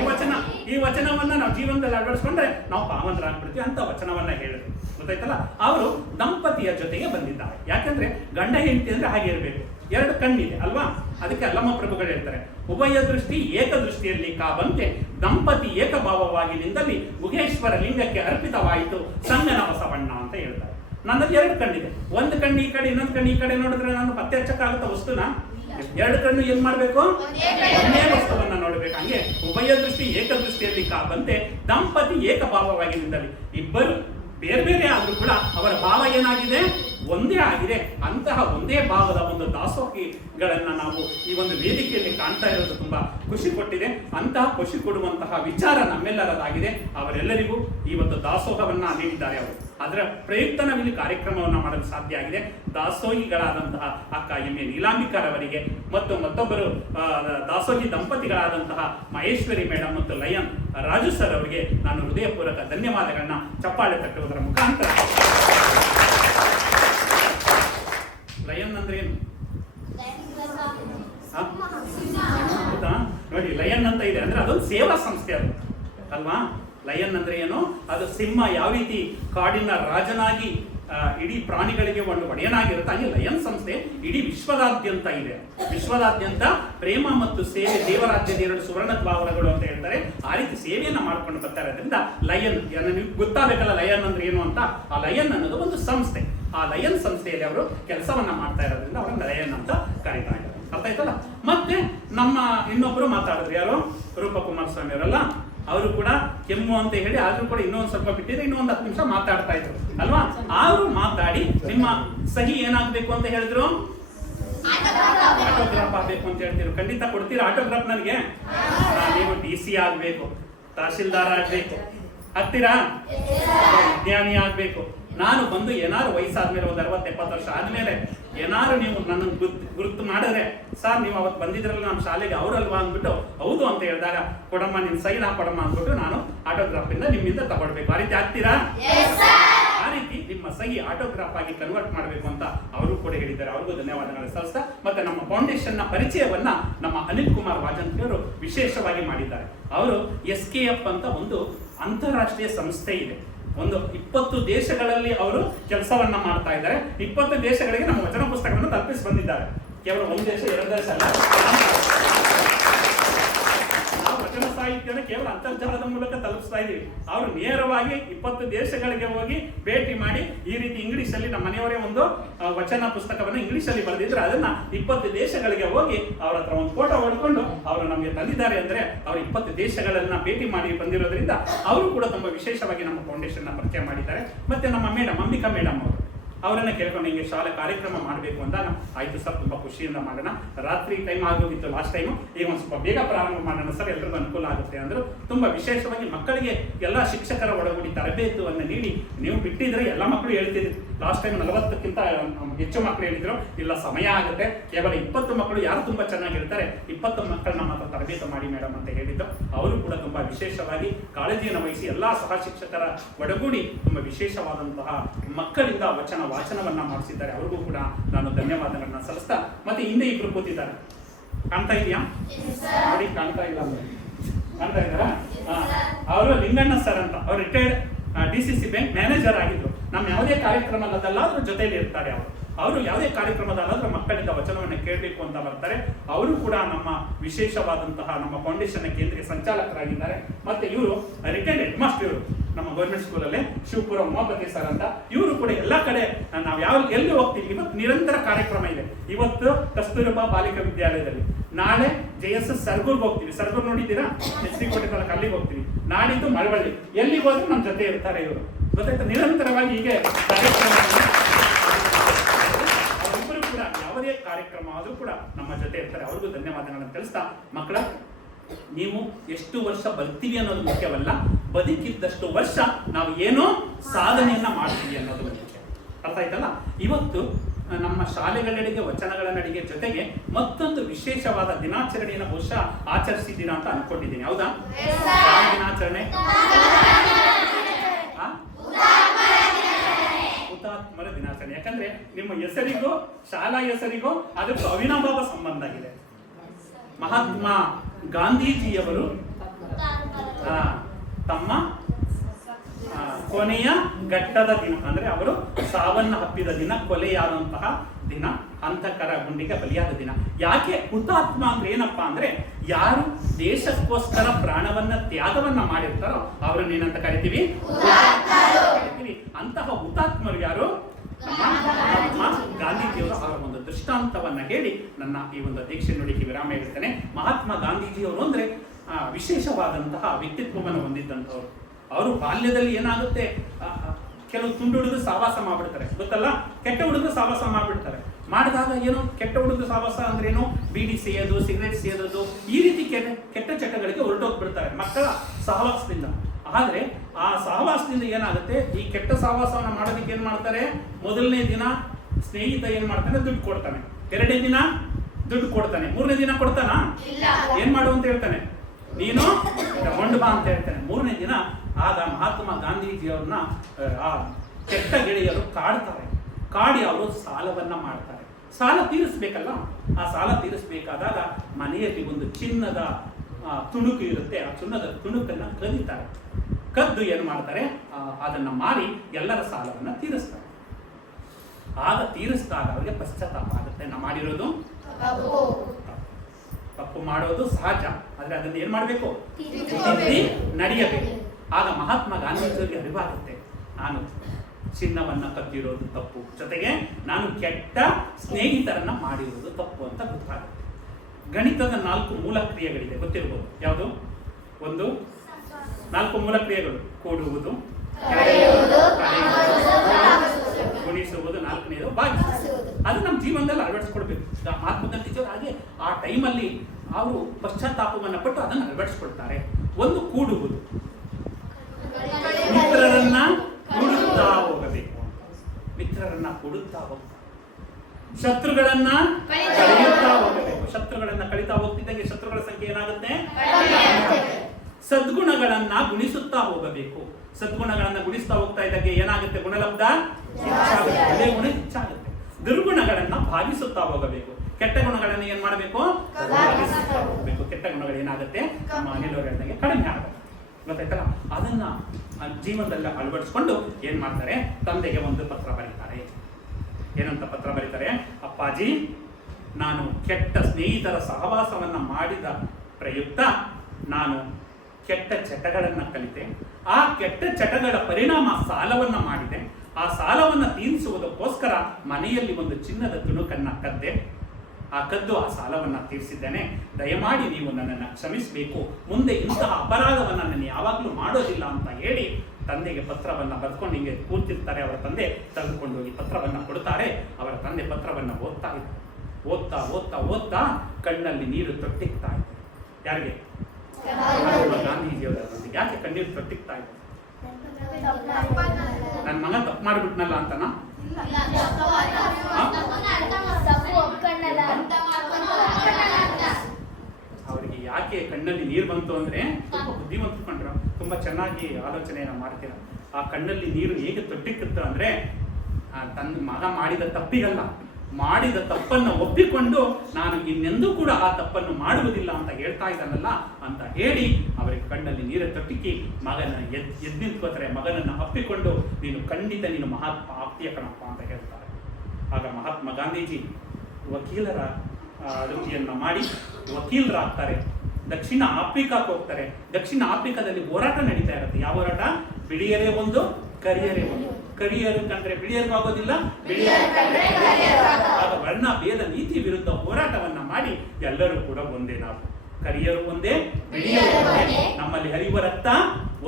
ಈ ವಚನವನ್ನ ನಾವು ಜೀವನದಲ್ಲಿ ಅಳವಡಿಸ್ಕೊಂಡ್ರೆ ನಾವು ಪಾವಂತರಾಗ್ಬಿಡ್ತೀವಿ ಅಂತ ವಚನವನ್ನ ಹೇಳಿದ್ರು. ಗೊತ್ತಾಯ್ತಲ್ಲ. ಅವರು ದಂಪತಿಯ ಜೊತೆಗೆ ಬಂದಿದ್ದಾರೆ. ಯಾಕಂದ್ರೆ ಗಂಡ ಹೆಂಡತಿ ಅಂದ್ರೆ ಹಾಗೆ ಇರಬೇಕು. 2 ಕಣ್ಣಿದೆ ಅಲ್ವಾ. ಅದಕ್ಕೆ ಅಲ್ಲಮ್ಮ ಪ್ರಭುಗಳು ಹೇಳ್ತಾರೆ, ಉಭಯ ದೃಷ್ಟಿ ಏಕದೃಷ್ಟಿಯಲ್ಲಿ ಕಾಬಂತೆ ದಂಪತಿ ಏಕಭಾವವಾಗಿ ನಿಂದಲ್ಲಿ ಗುಹೇಶ್ವರ ಲಿಂಗಕ್ಕೆ ಅರ್ಪಿತವಾಯಿತು ಸಂಗನ ಬಸವಣ್ಣ ಅಂತ ಹೇಳ್ತಾರೆ. ನನ್ನದು 2 ಕಣ್ಣಿದೆ. ಒಂದು ಕಣ್ಣು ಈ ಕಡೆ, ಇನ್ನೊಂದು ಕಣ್ಣು ಈ ಕಡೆ ನೋಡಿದ್ರೆ ನಾನು ಪತ್ತೆ ಹಚ್ಚಕ್ಕಾಗುತ್ತ ವಸ್ತುನ? 2 ಕಣ್ಣು ಏನ್ ಮಾಡ್ಬೇಕು? ಒಂದೇ ವಸ್ತುವನ್ನ ನೋಡ್ಬೇಕು. ಹಂಗೆ ಉಭಯ ದೃಷ್ಟಿ ಏಕದೃಷ್ಟಿಯಲ್ಲಿ ಕಾಬಂತೆ ದಂಪತಿ ಏಕಭಾವವಾಗಿ ನಿಂದಲ್ಲಿ. ಇಬ್ಬರು ಬೇರೆ ಬೇರೆ ಆದ್ರೂ ಕೂಡ ಅವರ ಭಾವ ಏನಾಗಿದೆ? ಒಂದೇ ಆಗಿದೆ. ಅಂತಹ ಒಂದೇ ಭಾವದ ಒಂದು ದಾಸೋಹಿಗಳನ್ನ ನಾವು ಈ ಒಂದು ವೇದಿಕೆಯಲ್ಲಿ ಕಾಣ್ತಾ ಇರೋದು ತುಂಬಾ ಖುಷಿ ಕೊಟ್ಟಿದೆ. ಅಂತಹ ಖುಷಿ ಕೊಡುವಂತಹ ವಿಚಾರ ನಮ್ಮೆಲ್ಲರದಾಗಿದೆ. ಅವರೆಲ್ಲರಿಗೂ ಈ ಒಂದು ದಾಸೋಹವನ್ನ ನೀಡಿದ್ದಾರೆ ಅವರು. ಅದರ ಪ್ರಯುಕ್ತ ನಾವಿಲ್ಲಿ ಕಾರ್ಯಕ್ರಮವನ್ನ ಮಾಡಲು ಸಾಧ್ಯ ಆಗಿದೆ. ದಾಸೋಹಿಗಳಾದಂತಹ ಅಕ್ಕ ಎಂ.ಎ. ನೀಲಾಂಬಿಕಾರವರಿಗೆ ಮತ್ತು ಮತ್ತೊಬ್ಬರು ದಾಸೋಹಿ ದಂಪತಿಗಳಾದಂತಹ ಮಹೇಶ್ವರಿ ಮೇಡಮ್ ಮತ್ತು ಲಯನ್ ರಾಜು ಸರ್ ಅವರಿಗೆ ನಾನು ಹೃದಯಪೂರ್ವಕ ಧನ್ಯವಾದಗಳನ್ನ ಚಪ್ಪಾಳೆ ತಟ್ಟುವುದರ ಮುಖಾಂತರ. ಲಯನ್ ಅಂದ್ರೆ ಏನು? ಹೌದಾ? ನೋಡಿ, ಲಯನ್ ಅಂತ ಇದೆ ಅಂದ್ರೆ ಅದೊಂದು ಸೇವಾ ಸಂಸ್ಥೆ ಅದು ಅಲ್ವಾ. ಲಯನ್ ಅಂದ್ರೆ ಏನು? ಅದು ಸಿಂಹ ಯಾವ ರೀತಿ ಕಾಡಿನ ರಾಜನಾಗಿ ಇಡೀ ಪ್ರಾಣಿಗಳಿಗೆ ಒಂದು ಒಡೆಯನಾಗಿರುತ್ತೆ, ಹಾಗೆ ಲಯನ್ ಸಂಸ್ಥೆ ಇಡೀ ವಿಶ್ವದಾದ್ಯಂತ ಇದೆ. ವಿಶ್ವದಾದ್ಯಂತ ಪ್ರೇಮ ಮತ್ತು ಸೇವೆ ದೇವರಾಜ್ಯದ 2 ಸುವರ್ಣ ದ್ವಾರಗಳು ಅಂತ ಹೇಳ್ತಾರೆ. ಆ ರೀತಿ ಸೇವೆಯನ್ನ ಮಾಡ್ಕೊಂಡು ಬರ್ತಾರೆ. ಅದರಿಂದ ಲಯನ್ ನಿಮ್ಗೆ ಗೊತ್ತಾಗಬೇಕಲ್ಲ ಲಯನ್ ಅಂದ್ರೆ ಏನು ಅಂತ. ಆ ಲಯನ್ ಅನ್ನೋದು ಒಂದು ಸಂಸ್ಥೆ. ಆ ಲಯನ್ ಸಂಸ್ಥೆಯಲ್ಲಿ ಅವರು ಕೆಲಸವನ್ನ ಮಾಡ್ತಾ ಇರೋದ್ರಿಂದ ಅವರನ್ನ ಲಯನ್ ಅಂತ ಕರೀತಾ ಇದ್ದಾರೆ. ಅರ್ಥ ಆಯ್ತಲ್ಲ. ಮತ್ತೆ ನಮ್ಮ ಇನ್ನೊಬ್ರು ಮಾತಾಡಿದ್ರು, ಯಾರು? ರೂಪಕುಮಾರ್ ಸ್ವಾಮಿ ಅವರಲ್ಲ. ಅವರು ಕೂಡ ಕೆಮ್ಮು ಅಂತ ಹೇಳಿ ಆದ್ರೂ ಕೂಡ ಇನ್ನೊಂದು ಸ್ವಲ್ಪ ಬಿಟ್ಟಿದ್ರೆ ಇನ್ನೊಂದು 10 ನಿಮಿಷ ಮಾತಾಡ್ತಾ ಇದ್ರು ಅಲ್ವಾ. ಅವರು ಮಾತಾಡಿ ನಿಮ್ಮ ಸಹಿ ಏನಾಗ್ಬೇಕು ಅಂತ ಹೇಳಿದ್ರು? ಆಟೋಗ್ರಾಫ್ ಆಗ್ಬೇಕು ಅಂತ ಹೇಳ್ತಿದ್ರು. ಖಂಡಿತ ಕೊಡ್ತೀರಾ ಆಟೋಗ್ರಾಫ್ ನನಗೆ? ನೀವು DC ಆಗ್ಬೇಕು, ತಹಶೀಲ್ದಾರ್ ಆಗ್ಬೇಕು, ಆಗ್ತೀರಾ? ವಿಜ್ಞಾನಿ ಆಗ್ಬೇಕು. ನಾನು ಬಂದು ಏನಾರು ವಯಸ್ಸಾದ್ಮೇಲೆ ಒಂದು 60-70 ವರ್ಷ ಆದ್ಮೇಲೆ ಏನಾರು ನೀವು ನನ್ನ ಗುರುತು ಮಾಡಿದ್ರೆ, ಸರ್ ನೀವು ಅವತ್ತು ಬಂದಿದ್ರಲ್ಲ ನಮ್ಮ ಶಾಲೆಗೆ ಅವರಲ್ವಾ ಅಂದ್ಬಿಟ್ಟು ಹೌದು ಅಂತ ಹೇಳಿದಾಗ ಕೊಡಮ್ಮ ನಿನ್ ಸೈನ್ ಹಾಕೊಡಮ್ಮ ಅಂದ್ಬಿಟ್ಟು ನಾನು ಆಟೋಗ್ರಾಫ್ ಇಂದ ನಿಮ್ಮಿಂದ ತಗೊಳ್ಬೇಕು. ಆ ರೀತಿ ಆಗ್ತೀರಾ? ಆ ರೀತಿ ನಿಮ್ಮ ಸಹಿ ಆಟೋಗ್ರಾಫ್ ಆಗಿ ಕನ್ವರ್ಟ್ ಮಾಡಬೇಕು ಅಂತ ಅವರು ಕೂಡ ಹೇಳಿದ್ದಾರೆ. ಅವ್ರಿಗೂ ಧನ್ಯವಾದಗಳು ಸಲ್ಲಿಸ್ತಾ, ಮತ್ತೆ ನಮ್ಮ ಫೌಂಡೇಶನ್ ನ ಪರಿಚಯವನ್ನ ನಮ್ಮ ಅನಿಲ್ ಕುಮಾರ್ ವಾಜಂತ್ರಿ ಅವರು ವಿಶೇಷವಾಗಿ ಮಾಡಿದ್ದಾರೆ. ಅವರು SKF ಅಂತ ಒಂದು ಅಂತಾರಾಷ್ಟ್ರೀಯ ಸಂಸ್ಥೆ ಇದೆ. ಒಂದು 20 ದೇಶಗಳಲ್ಲಿ ಅವರು ಕೆಲಸವನ್ನ ಮಾಡ್ತಾ ಇದ್ದಾರೆ. 20 ದೇಶಗಳಿಗೆ ನಮ್ಮ ವಚನ ಪುಸ್ತಕವನ್ನು ತಲುಪಿಸಿ ಬಂದಿದ್ದಾರೆ. ಕೇವಲ 1 ದೇಶ 2 ದೇಶ ಅಲ್ಲ. ನಾವು ವಚನ ಸಾಹಿತ್ಯನ ಕೇವಲ ಅಂತರ್ಜಾಲದ ಮೂಲಕ ತಲುಪಿಸ್ತಾ ಇದೀವಿ. ಅವರು ನೇರವಾಗಿ 20 ದೇಶಗಳಿಗೆ ಹೋಗಿ ಭೇಟಿ ಮಾಡಿ ಈ ರೀತಿ ಇಂಗ್ಲಿಷ್ ಅಲ್ಲಿ ನಮ್ಮ ಮನೆಯವರೇ ಒಂದು ವಚನ ಪುಸ್ತಕವನ್ನು ಇಂಗ್ಲಿಷ್ ಅಲ್ಲಿ ಬರೆದಿದ್ರೆ ಅದನ್ನ 20 ದೇಶಗಳಿಗೆ ಹೋಗಿ ಅವ್ರ ಹತ್ರ ಒಂದು ಫೋಟೋ ಹೊಡ್ಕೊಂಡು ಅವರು ನಮಗೆ ತಂದಿದ್ದಾರೆ. ಅಂದ್ರೆ ಅವರು 20 ದೇಶಗಳನ್ನ ಭೇಟಿ ಮಾಡಿ ಬಂದಿರೋದ್ರಿಂದ ಅವರು ಕೂಡ ತುಂಬಾ ವಿಶೇಷವಾಗಿ ನಮ್ಮ ಫೌಂಡೇಶನ್ ನ ಪರಿಚಯ ಮಾಡಿದ್ದಾರೆ. ಮತ್ತೆ ನಮ್ಮ ಮೇಡಮ್ ಅಂಬಿಕಾ ಮೇಡಮ್ ಅವರು ಅವರನ್ನ ಕೇಳ್ಕೊಂಡು ಹಿಂಗೆ ಶಾಲೆ ಕಾರ್ಯಕ್ರಮ ಮಾಡಬೇಕು ಅಂದಾಗ ಆಯ್ತು ಸರ್ ತುಂಬಾ ಖುಷಿಯಿಂದ ಮಾಡೋಣ. ರಾತ್ರಿ ಟೈಮ್ ಆಗೋಗಿತ್ತು ಲಾಸ್ಟ್ ಟೈಮು, ಈಗ ಒಂದು ಸ್ವಲ್ಪ ಬೇಗ ಪ್ರಾರಂಭ ಮಾಡೋಣ ಸರ್, ಎಲ್ರಿಗೂ ಅನುಕೂಲ ಆಗುತ್ತೆ ಅಂದ್ರು. ತುಂಬಾ ವಿಶೇಷವಾಗಿ ಮಕ್ಕಳಿಗೆ ಎಲ್ಲ ಶಿಕ್ಷಕರ ಒಳಗೂಡಿ ತರಬೇತಿಯನ್ನು ನೀಡಿ ನೀವು ಬಿಟ್ಟಿದ್ರೆ ಎಲ್ಲ ಮಕ್ಕಳು ಹೇಳ್ತಿದ್ರು. ಲಾಸ್ಟ್ ಟೈಮ್ 40ಕ್ಕಿಂತ ಹೆಚ್ಚು ಮಕ್ಕಳು ಹೇಳಿದ್ರು ಇಲ್ಲ ಸಮಯ ಆಗುತ್ತೆ, ಕೇವಲ 20 ಮಕ್ಕಳು ಯಾರು ತುಂಬಾ ಚೆನ್ನಾಗಿ ಹೇಳ್ತಾರೆ 20 ಮಕ್ಕಳನ್ನ ಮಾತ್ರ ತರಬೇತಿ ಮಾಡಿ ಮೇಡಮ್ ಅಂತ ಹೇಳಿದ್ದು. ಅವರು ಕೂಡ ತುಂಬಾ ವಿಶೇಷವಾಗಿ ಕಾಳಜಿಯನ್ನು ವಹಿಸಿ ಎಲ್ಲಾ ಸಹ ಶಿಕ್ಷಕರ ಒಳಗೂಡಿ ತುಂಬಾ ವಿಶೇಷವಾದಂತಹ ಮಕ್ಕಳಿಂದ ವಾಚನವನ್ನ ಮಾಡಿಸಿದ್ದಾರೆ. ಅವ್ರಿಗೂ ಕೂಡ ನಾನು ಧನ್ಯವಾದಗಳನ್ನ ಸಲ್ಲಿಸ್ತಾ, ಮತ್ತೆ ಹಿಂದೆ ಇಬ್ರು ಕೂತಿದ್ದಾರೆ, ಕಾಣ್ತಾ ಇದೆಯಾ? ನೋಡಿ, ಕಾಣ್ತಾ ಇಲ್ಲ ಅಂದ್ರೆ ಕಾಣ್ತಾ ಇದ್ದಾರಾ? ಅವರು ಲಿಂಗಣ್ಣ ಸರ್ ಅಂತ, ಅವರು ರಿಟೈರ್ಡ್ DCC ಬ್ಯಾಂಕ್ ಮ್ಯಾನೇಜರ್ ಆಗಿದ್ರು. ನಮ್ಮ ಯಾವುದೇ ಕಾರ್ಯಕ್ರಮದಲ್ಲ ಅದ್ರ ಜೊತೆಯಲ್ಲಿ ಇರ್ತಾರೆ ಅವರು. ಅವರು ಯಾವುದೇ ಕಾರ್ಯಕ್ರಮದಲ್ಲಾದ್ರೂ ಮಕ್ಕಳಿಂದ ವಚನವನ್ನು ಕೇಳಬೇಕು ಅಂತ ಬರ್ತಾರೆ. ಅವರು ಕೂಡ ನಮ್ಮ ವಿಶೇಷವಾದಂತಹ ನಮ್ಮ ಫೌಂಡೇಶನ್ ಕೇಂದ್ರೀಯ ಸಂಚಾಲಕರಾಗಿದ್ದಾರೆ. ಮತ್ತೆ ಇವರು ರಿಟೈರ್ಡ್ ಹೆಡ್ ಮಾಸ್ಟರ್, ಇವರು ನಮ್ಮ ಗೌರ್ಮೆಂಟ್ ಸ್ಕೂಲಲ್ಲೇ ಶಿವಪುರ ಉಮಾಪತಿ ಸರ್ ಅಂತ. ಇವರು ಕೂಡ ಎಲ್ಲ ಕಡೆ ನಾವು ಎಲ್ಲಿ ಹೋಗ್ತೀವಿ, ಇವತ್ತು ನಿರಂತರ ಕಾರ್ಯಕ್ರಮ ಇದೆ. ಇವತ್ತು ಕಸ್ತೂರಬಾ ಬಾಲಿಕಾ ವಿದ್ಯಾಲಯದಲ್ಲಿ, ನಾಳೆ JSS ಸರ್ಗೂರ್ಗೆ ಹೋಗ್ತೀವಿ. ಸರ್ಗೂರ್ ನೋಡಿದ್ದೀರಾ? HD ಕೋಟೆ ತನಕ ಅಲ್ಲಿಗೆ ಹೋಗ್ತೀವಿ. ನಾಡಿದ್ದು ಮಳವಳ್ಳಿ, ಎಲ್ಲಿಗೆ ಹೋದ್ರೂ ನಮ್ಮ ಜೊತೆ ಇರ್ತಾರೆ ಇವರು. ಗೊತ್ತಾಯ್ತು? ನಿರಂತರವಾಗಿ ಹೀಗೆ ಕಾರ್ಯಕ್ರಮ, ಅವರಿಬ್ಬರು ಕೂಡ ಯಾವುದೇ ಕಾರ್ಯಕ್ರಮ ಆದರೂ ಕೂಡ ನಮ್ಮ ಜೊತೆ ಇರ್ತಾರೆ. ಅವ್ರಿಗೂ ಧನ್ಯವಾದಗಳನ್ನು ತಿಳಿಸ್ತಾ, ಮಕ್ಕಳ ನೀವು ಎಷ್ಟು ವರ್ಷ ಬರ್ತೀವಿ ಅನ್ನೋದು ಮುಖ್ಯವಲ್ಲ, ಬದುಕಿದ್ದಷ್ಟು ವರ್ಷ ನಾವು ಏನೋ ಸಾಧನೆಯನ್ನ ಮಾಡ್ತೀವಿ ಅನ್ನೋದು ಮುಖ್ಯ. ಅರ್ಥ ಆಯ್ತಲ್ಲ? ಇವತ್ತು ನಮ್ಮ ಶಾಲೆಗಳಡೆಗೆ ವಚನಗಳ ನಡಿಗೆ ಜೊತೆಗೆ ಮತ್ತೊಂದು ವಿಶೇಷವಾದ ದಿನಾಚರಣೆಯನ್ನು ಬಹುಶಃ ಆಚರಿಸಿದ್ದೀರಾ ಅಂತ ಅನ್ಕೊಂಡಿದ್ದೀನಿ. ಹೌದಾ? ಯಾವ ದಿನಾಚರಣೆ? ಹುತಾತ್ಮರ ದಿನಾಚರಣೆ. ಯಾಕಂದ್ರೆ ನಿಮ್ಮ ಹೆಸರಿಗೂ ಶಾಲಾ ಹೆಸರಿಗೂ ಅದಕ್ಕೂ ಅವಿನಾಭಾವ ಸಂಬಂಧ ಇದೆ. ಮಹಾತ್ಮ ಗಾಂಧೀಜಿಯವರು ತಮ್ಮ ಕೊನೆಯ ಘಟ್ಟದ ದಿನ, ಅಂದ್ರೆ ಅವರು ಸಾವನ್ನ ಅಪ್ಪಿದ ದಿನ, ಕೊಲೆಯಾದಂತಹ ದಿನ, ಹಂತಕರ ಗುಂಡಿಗೆ ಬಲಿಯಾದ ದಿನ. ಯಾಕೆ ಹುತಾತ್ಮ ಅಂದ್ರೆ ಏನಪ್ಪಾ ಅಂದ್ರೆ, ಯಾರು ದೇಶಕ್ಕೋಸ್ಕರ ಪ್ರಾಣವನ್ನ ತ್ಯಾಗವನ್ನ ಮಾಡಿರ್ತಾರೋ ಅವರನ್ನ ಏನಂತ ಕರಿತೀವಿ? ಅಂತಹ ಹುತಾತ್ಮರು ಯಾರು? ನಮ್ಮ ಗಾಂಧೀಜಿಯವರು. ಅವರ ಒಂದು ದೃಷ್ಟಾಂತವನ್ನ ಹೇಳಿ ನನ್ನ ಈ ಒಂದು ದೀಕ್ಷೆ ನುಡಿಗೆ ವಿರಾಮ ಇಡುತ್ತೇನೆ. ಮಹಾತ್ಮ ಗಾಂಧೀಜಿಯವರು ಅಂದ್ರೆ ವಿಶೇಷವಾದಂತಹ ವ್ಯಕ್ತಿತ್ವವನ್ನು ಹೊಂದಿದ್ದಂಥವ್ರು. ಅವರು ಬಾಲ್ಯದಲ್ಲಿ ಏನಾಗುತ್ತೆ, ಕೆಲವು ತುಂಡು ಹುಡುಗರು ಸಾವಾಸ ಮಾಡ್ಬಿಡ್ತಾರೆ, ಗೊತ್ತಲ್ಲ? ಕೆಟ್ಟ ಹುಡುಗರು ಸಾವಾಸ ಮಾಡ್ಬಿಡ್ತಾರೆ. ಮಾಡಿದಾಗ ಏನು, ಕೆಟ್ಟ ಹುಡುಗರು ಸಾವಾಸ ಅಂದ್ರೇನು, ಬೀಡಿ ಸೇಯೋದು, ಸಿಗರೇಟ್ ಸೇದೋದು, ಈ ರೀತಿ ಕೆಟ್ಟ ಚಟಗಳಿಗೆ ಹೊರಟೋಗ್ಬಿಡ್ತಾರೆ ಮಕ್ಕಳ ಸಹವಾಸದಿಂದ. ಆದ್ರೆ ಆ ಸಹವಾಸದಿಂದ ಏನಾಗುತ್ತೆ, ಈ ಕೆಟ್ಟ ಸಹವಾಸವನ್ನ ಮಾಡೋದಕ್ಕೆ ಏನ್ ಮಾಡ್ತಾರೆ, ಮೊದಲನೇ ದಿನ ಸ್ನೇಹಿತ ಏನ್ ಮಾಡ್ತಾನೆ, ದುಡ್ಡು ಕೊಡ್ತಾನೆ. ಎರಡನೇ ದಿನ ದುಡ್ಡು ಕೊಡ್ತಾನೆ. ಮೂರನೇ ದಿನ ಕೊಡ್ತಾನ? ಏನ್ ಮಾಡು ಅಂತ ಹೇಳ್ತಾನೆ, ನೀನು ತಗೊಂಡು ಬಾ ಅಂತ ಹೇಳ್ತಾನೆ. ಮೂರನೇ ದಿನ ಆಗ ಮಹಾತ್ಮ ಗಾಂಧೀಜಿಯವ್ರನ್ನ ಆ ಕೆಟ್ಟ ಗೆಳೆಯರು ಕಾಡ್ತಾರೆ. ಕಾಡಿ ಅವರು ಸಾಲವನ್ನ ಮಾಡ್ತಾರೆ. ಸಾಲ ತೀರಿಸ್ಬೇಕಲ್ಲ, ಆ ಸಾಲ ತೀರಿಸ್ಬೇಕಾದಾಗ ಮನೆಯಲ್ಲಿ ಒಂದು ಚಿನ್ನದ ತುಣುಕು ಇರುತ್ತೆ. ಆ ಚಿನ್ನದ ತುಣುಕನ್ನ ಕದೀತಾರೆ. ಕದ್ದು ಏನ್ ಮಾಡ್ತಾರೆ, ಅದನ್ನ ಮಾರಿ ಎಲ್ಲರ ಸಾಲವನ್ನ ತೀರಿಸ್ತಾರೆ. ಆಗ ತೀರಿಸಿದಾಗ ಅವರಿಗೆ ಪಶ್ಚಾತ್ತಾಪ ಆಗುತ್ತೆ, ನಾ ಮಾಡಿರೋದು ತಪ್ಪು ಮಾಡೋದು ಸಹಜ, ಆದ್ರೆ ಅದನ್ನ ಏನ್ ಮಾಡ್ಬೇಕು, ನಡೆಯಬೇಕು. ಆಗ ಮಹಾತ್ಮ ಗಾಂಧೀಜಿಯವರಿಗೆ ಅರಿವಾಗುತ್ತೆ, ನಾನು ಚಿನ್ನವನ್ನ ಕದ್ದಿರೋದು ತಪ್ಪು, ಜೊತೆಗೆ ನಾನು ಕೆಟ್ಟ ಸ್ನೇಹಿತರನ್ನ ಮಾಡಿರೋದು ತಪ್ಪು ಅಂತ ಗೊತ್ತಾಗುತ್ತೆ. ಗಣಿತದ 4 ಮೂಲ ಕ್ರಿಯೆಗಳಿದೆ, ಗೊತ್ತಿರ್ಬೋದು. ಯಾವುದು? ಒಂದು 4 ಮೂಲ ಕ್ರಿಯೆಗಳು: ಕೂಡುವುದು, ಗುಣಿಸುವುದು, 4ನೇದು ಭಾಗಿಸುವುದು. ಅದು ನಮ್ಮ ಜೀವನದಲ್ಲಿ ಅಳವಡಿಸ್ಕೊಡ್ಬೇಕು. ಮಹಾತ್ಮ ಗಾಂಧೀಜಿಯವರು ಹಾಗೆ ಆ ಟೈಮಲ್ಲಿ ಅವರು ಪಶ್ಚಾತ್ತಾಪವನ್ನ ಪಟ್ಟು ಅದನ್ನು ಅಳವಡಿಸ್ಕೊಳ್ತಾರೆ. ಒಂದು ಕೂಡುವುದು, ಮಿತ್ರರನ್ನ ಕೂಡುತ್ತಾ ಹೋಗಬೇಕು, ಮಿತ್ರರನ್ನ ಕೂಡುತ್ತಾ ಹೋಗ್ತಾರೆ. ಶತ್ರುಗಳನ್ನ ಕಳೆಯುತ್ತಾ ಹೋಗಬೇಕು, ಶತ್ರುಗಳನ್ನ ಕಳೀತಾ ಹೋಗ್ತಿದ್ದಂಗೆ ಶತ್ರುಗಳ ಸಂಖ್ಯೆ ಏನಾಗುತ್ತೆ, ಸದ್ಗುಣಗಳನ್ನ ಗುಣಿಸುತ್ತಾ ಹೋಗಬೇಕು. ಸದ್ಗುಣಗಳನ್ನ ಗುಣಿಸ್ತಾ ಹೋಗ್ತಾ ಇದ್ದಂಗೆ ಏನಾಗುತ್ತೆ, ಗುಣಲಬ್ಧ ಹೆಚ್ಚಾಗುತ್ತೆ, ಒಳ್ಳೆ ಗುಣ ಹೆಚ್ಚಾಗುತ್ತೆ. ದುರ್ಗುಣಗಳನ್ನ ಭಾಗಿಸುತ್ತಾ ಹೋಗಬೇಕು. ಕೆಟ್ಟ ಗುಣಗಳನ್ನ ಏನ್ ಮಾಡಬೇಕು, ಭಾಗಿಸುತ್ತಾ ಹೋಗಬೇಕು. ಕೆಟ್ಟ ಗುಣಗಳು ಏನಾಗುತ್ತೆ, ನಮ್ಮ ಅನಿಲವ್ರು ಹೇಳ್ದಂಗೆ ಕಡಿಮೆ ಆಗುತ್ತೆ. ಗೊತ್ತಾಯ್ತಲ್ಲ? ಅದನ್ನ ಜೀವನದಲ್ಲಿ ಅಳವಡಿಸ್ಕೊಂಡು ಏನ್ ಮಾಡ್ತಾರೆ, ತಂದೆಗೆ ಒಂದು ಪತ್ರ ಬರೀತಾರೆ. ಏನಂತ ಪತ್ರ ಬರೀತಾರೆ, ಅಪ್ಪಾಜಿ, ನಾನು ಕೆಟ್ಟ ಸ್ನೇಹಿತರ ಸಹವಾಸವನ್ನ ಮಾಡಿದ ಪ್ರಯುಕ್ತ ನಾನು ಕೆಟ್ಟ ಚಟಗಳನ್ನ ಕಲಿತೆ. ಆ ಕೆಟ್ಟ ಚಟಗಳ ಪರಿಣಾಮ ಸಾಲವನ್ನ ಮಾಡಿದೆ. ಆ ಸಾಲವನ್ನ ತೀರಿಸುವುದಕ್ಕೋಸ್ಕರ ಮನೆಯಲ್ಲಿ ಒಂದು ಚಿನ್ನದ ತುಣುಕನ್ನ ಕದ್ದೆ. ಆ ಕದ್ದು ಆ ಸಾಲವನ್ನ ತೀರಿಸಿದ್ದೇನೆ. ದಯಮಾಡಿ ನೀವು ನನ್ನನ್ನು ಕ್ಷಮಿಸಬೇಕು. ಮುಂದೆ ಇಂತಹ ಅಪರಾಧವನ್ನ ನಾನು ಯಾವಾಗಲೂ ಮಾಡೋದಿಲ್ಲ ಅಂತ ಹೇಳಿ ತಂದೆಗೆ ಪತ್ರವನ್ನ ಬರ್ಕೊಂಡು ಹಿಂಗೆ ಕೂರ್ತಿರ್ತಾರೆ. ಅವರ ತಂದೆ ತೆಗೆದುಕೊಂಡು ಹೋಗಿ ಪತ್ರವನ್ನ ಕೊಡ್ತಾರೆ. ಅವರ ತಂದೆ ಪತ್ರವನ್ನ ಓದ್ತಾ ಇದ್ದಾರೆ. ಓದ್ತಾ ಓದ್ತಾ ಓದ್ತಾ ಕಣ್ಣಲ್ಲಿ ನೀರು ತೊಟ್ಟಿಕ್ತಾ ಇದೆ. ಯಾರಿಗೆ? ಗಾಂಧೀಜಿಯವರ. ಯಾಕೆ ಕಣ್ಣೀರು ತೊಟ್ಟಿಕ್ತಾ ಇದೆ? ನನ್ನ ಮಗ ತಪ್ಪು ಮಾಡಿಬಿಟ್ನಲ್ಲ ಅಂತನಾ? ಅವರಿಗೆ ಯಾಕೆ ಕಣ್ಣಲ್ಲಿ ನೀರು ಬಂತು ಅಂದ್ರೆ, ತುಂಬಾ ಬುದ್ಧಿವಂತ ಕಂಡ್ರು, ತುಂಬಾ ಚೆನ್ನಾಗಿ ಆಲೋಚನೆಯನ್ನ ಮಾಡ್ತೀರ. ಆ ಕಣ್ಣಲ್ಲಿ ನೀರು ಹೇಗೆ ತೊಟ್ಟಿಕ್ಕುತ್ತ ಅಂದ್ರೆ, ತನ್ನ ಮಗ ಮಾಡಿದ ತಪ್ಪಿಗಲ್ಲ, ಮಾಡಿದ ತಪ್ಪನ್ನು ಒಪ್ಪಿಕೊಂಡು ನಾನು ಇನ್ನೆಂದೂ ಕೂಡ ಆ ತಪ್ಪನ್ನು ಮಾಡುವುದಿಲ್ಲ ಅಂತ ಹೇಳ್ತಾ ಇದ್ದಾನಲ್ಲ ಅಂತ ಹೇಳಿ ಅವರಿಗೆ ಕಣ್ಣಲ್ಲಿ ನೀರು ತೊಟ್ಟಿಕ್ಕಿ ಮಗನ ಎದ್ದು ನಿಂತ್ಕೋತಾರೆ. ಮಗನನ್ನ ಅಪ್ಪಿಕೊಂಡು, ನೀನು ಖಂಡಿತ ನೀನು ಮಹಾತ್ಮ ಆಗ್ತೀಯ ಕಣಪ್ಪ ಅಂತ ಹೇಳ್ತಾರೆ. ಆಗ ಮಹಾತ್ಮ ಗಾಂಧೀಜಿ ವಕೀಲರ ವೃತ್ತಿಯನ್ನು ಮಾಡಿ ವಕೀಲರಾಗ್ತಾರೆ. ದಕ್ಷಿಣ ಆಫ್ರಿಕಾಕ್ಕೆ ಹೋಗ್ತಾರೆ. ದಕ್ಷಿಣ ಆಫ್ರಿಕಾದಲ್ಲಿ ಹೋರಾಟ ನಡೀತಾ ಇರುತ್ತೆ. ಯಾವ ಹೋರಾಟ? ಬಿಳಿಯರೇ ಒಂದು ಕರಿಯರೇ ಒಂದು. ಕರಿಯರು ಕಂಡ್ರೆ ಬಿಳಿಯರು ಆಗೋದಿಲ್ಲ, ಆಗ ವರ್ಣ ಭೇದ ನೀತಿ ವಿರುದ್ಧ ಹೋರಾಟವನ್ನ ಮಾಡಿ ಎಲ್ಲರೂ ಕೂಡ ಒಂದೇ. ನಾವು ಕರಿಯರು ಒಂದೇ, ಬಿಳಿಯರು ಒಂದೇ, ನಮ್ಮಲ್ಲಿ ಹರಿಯುವ ರಕ್ತ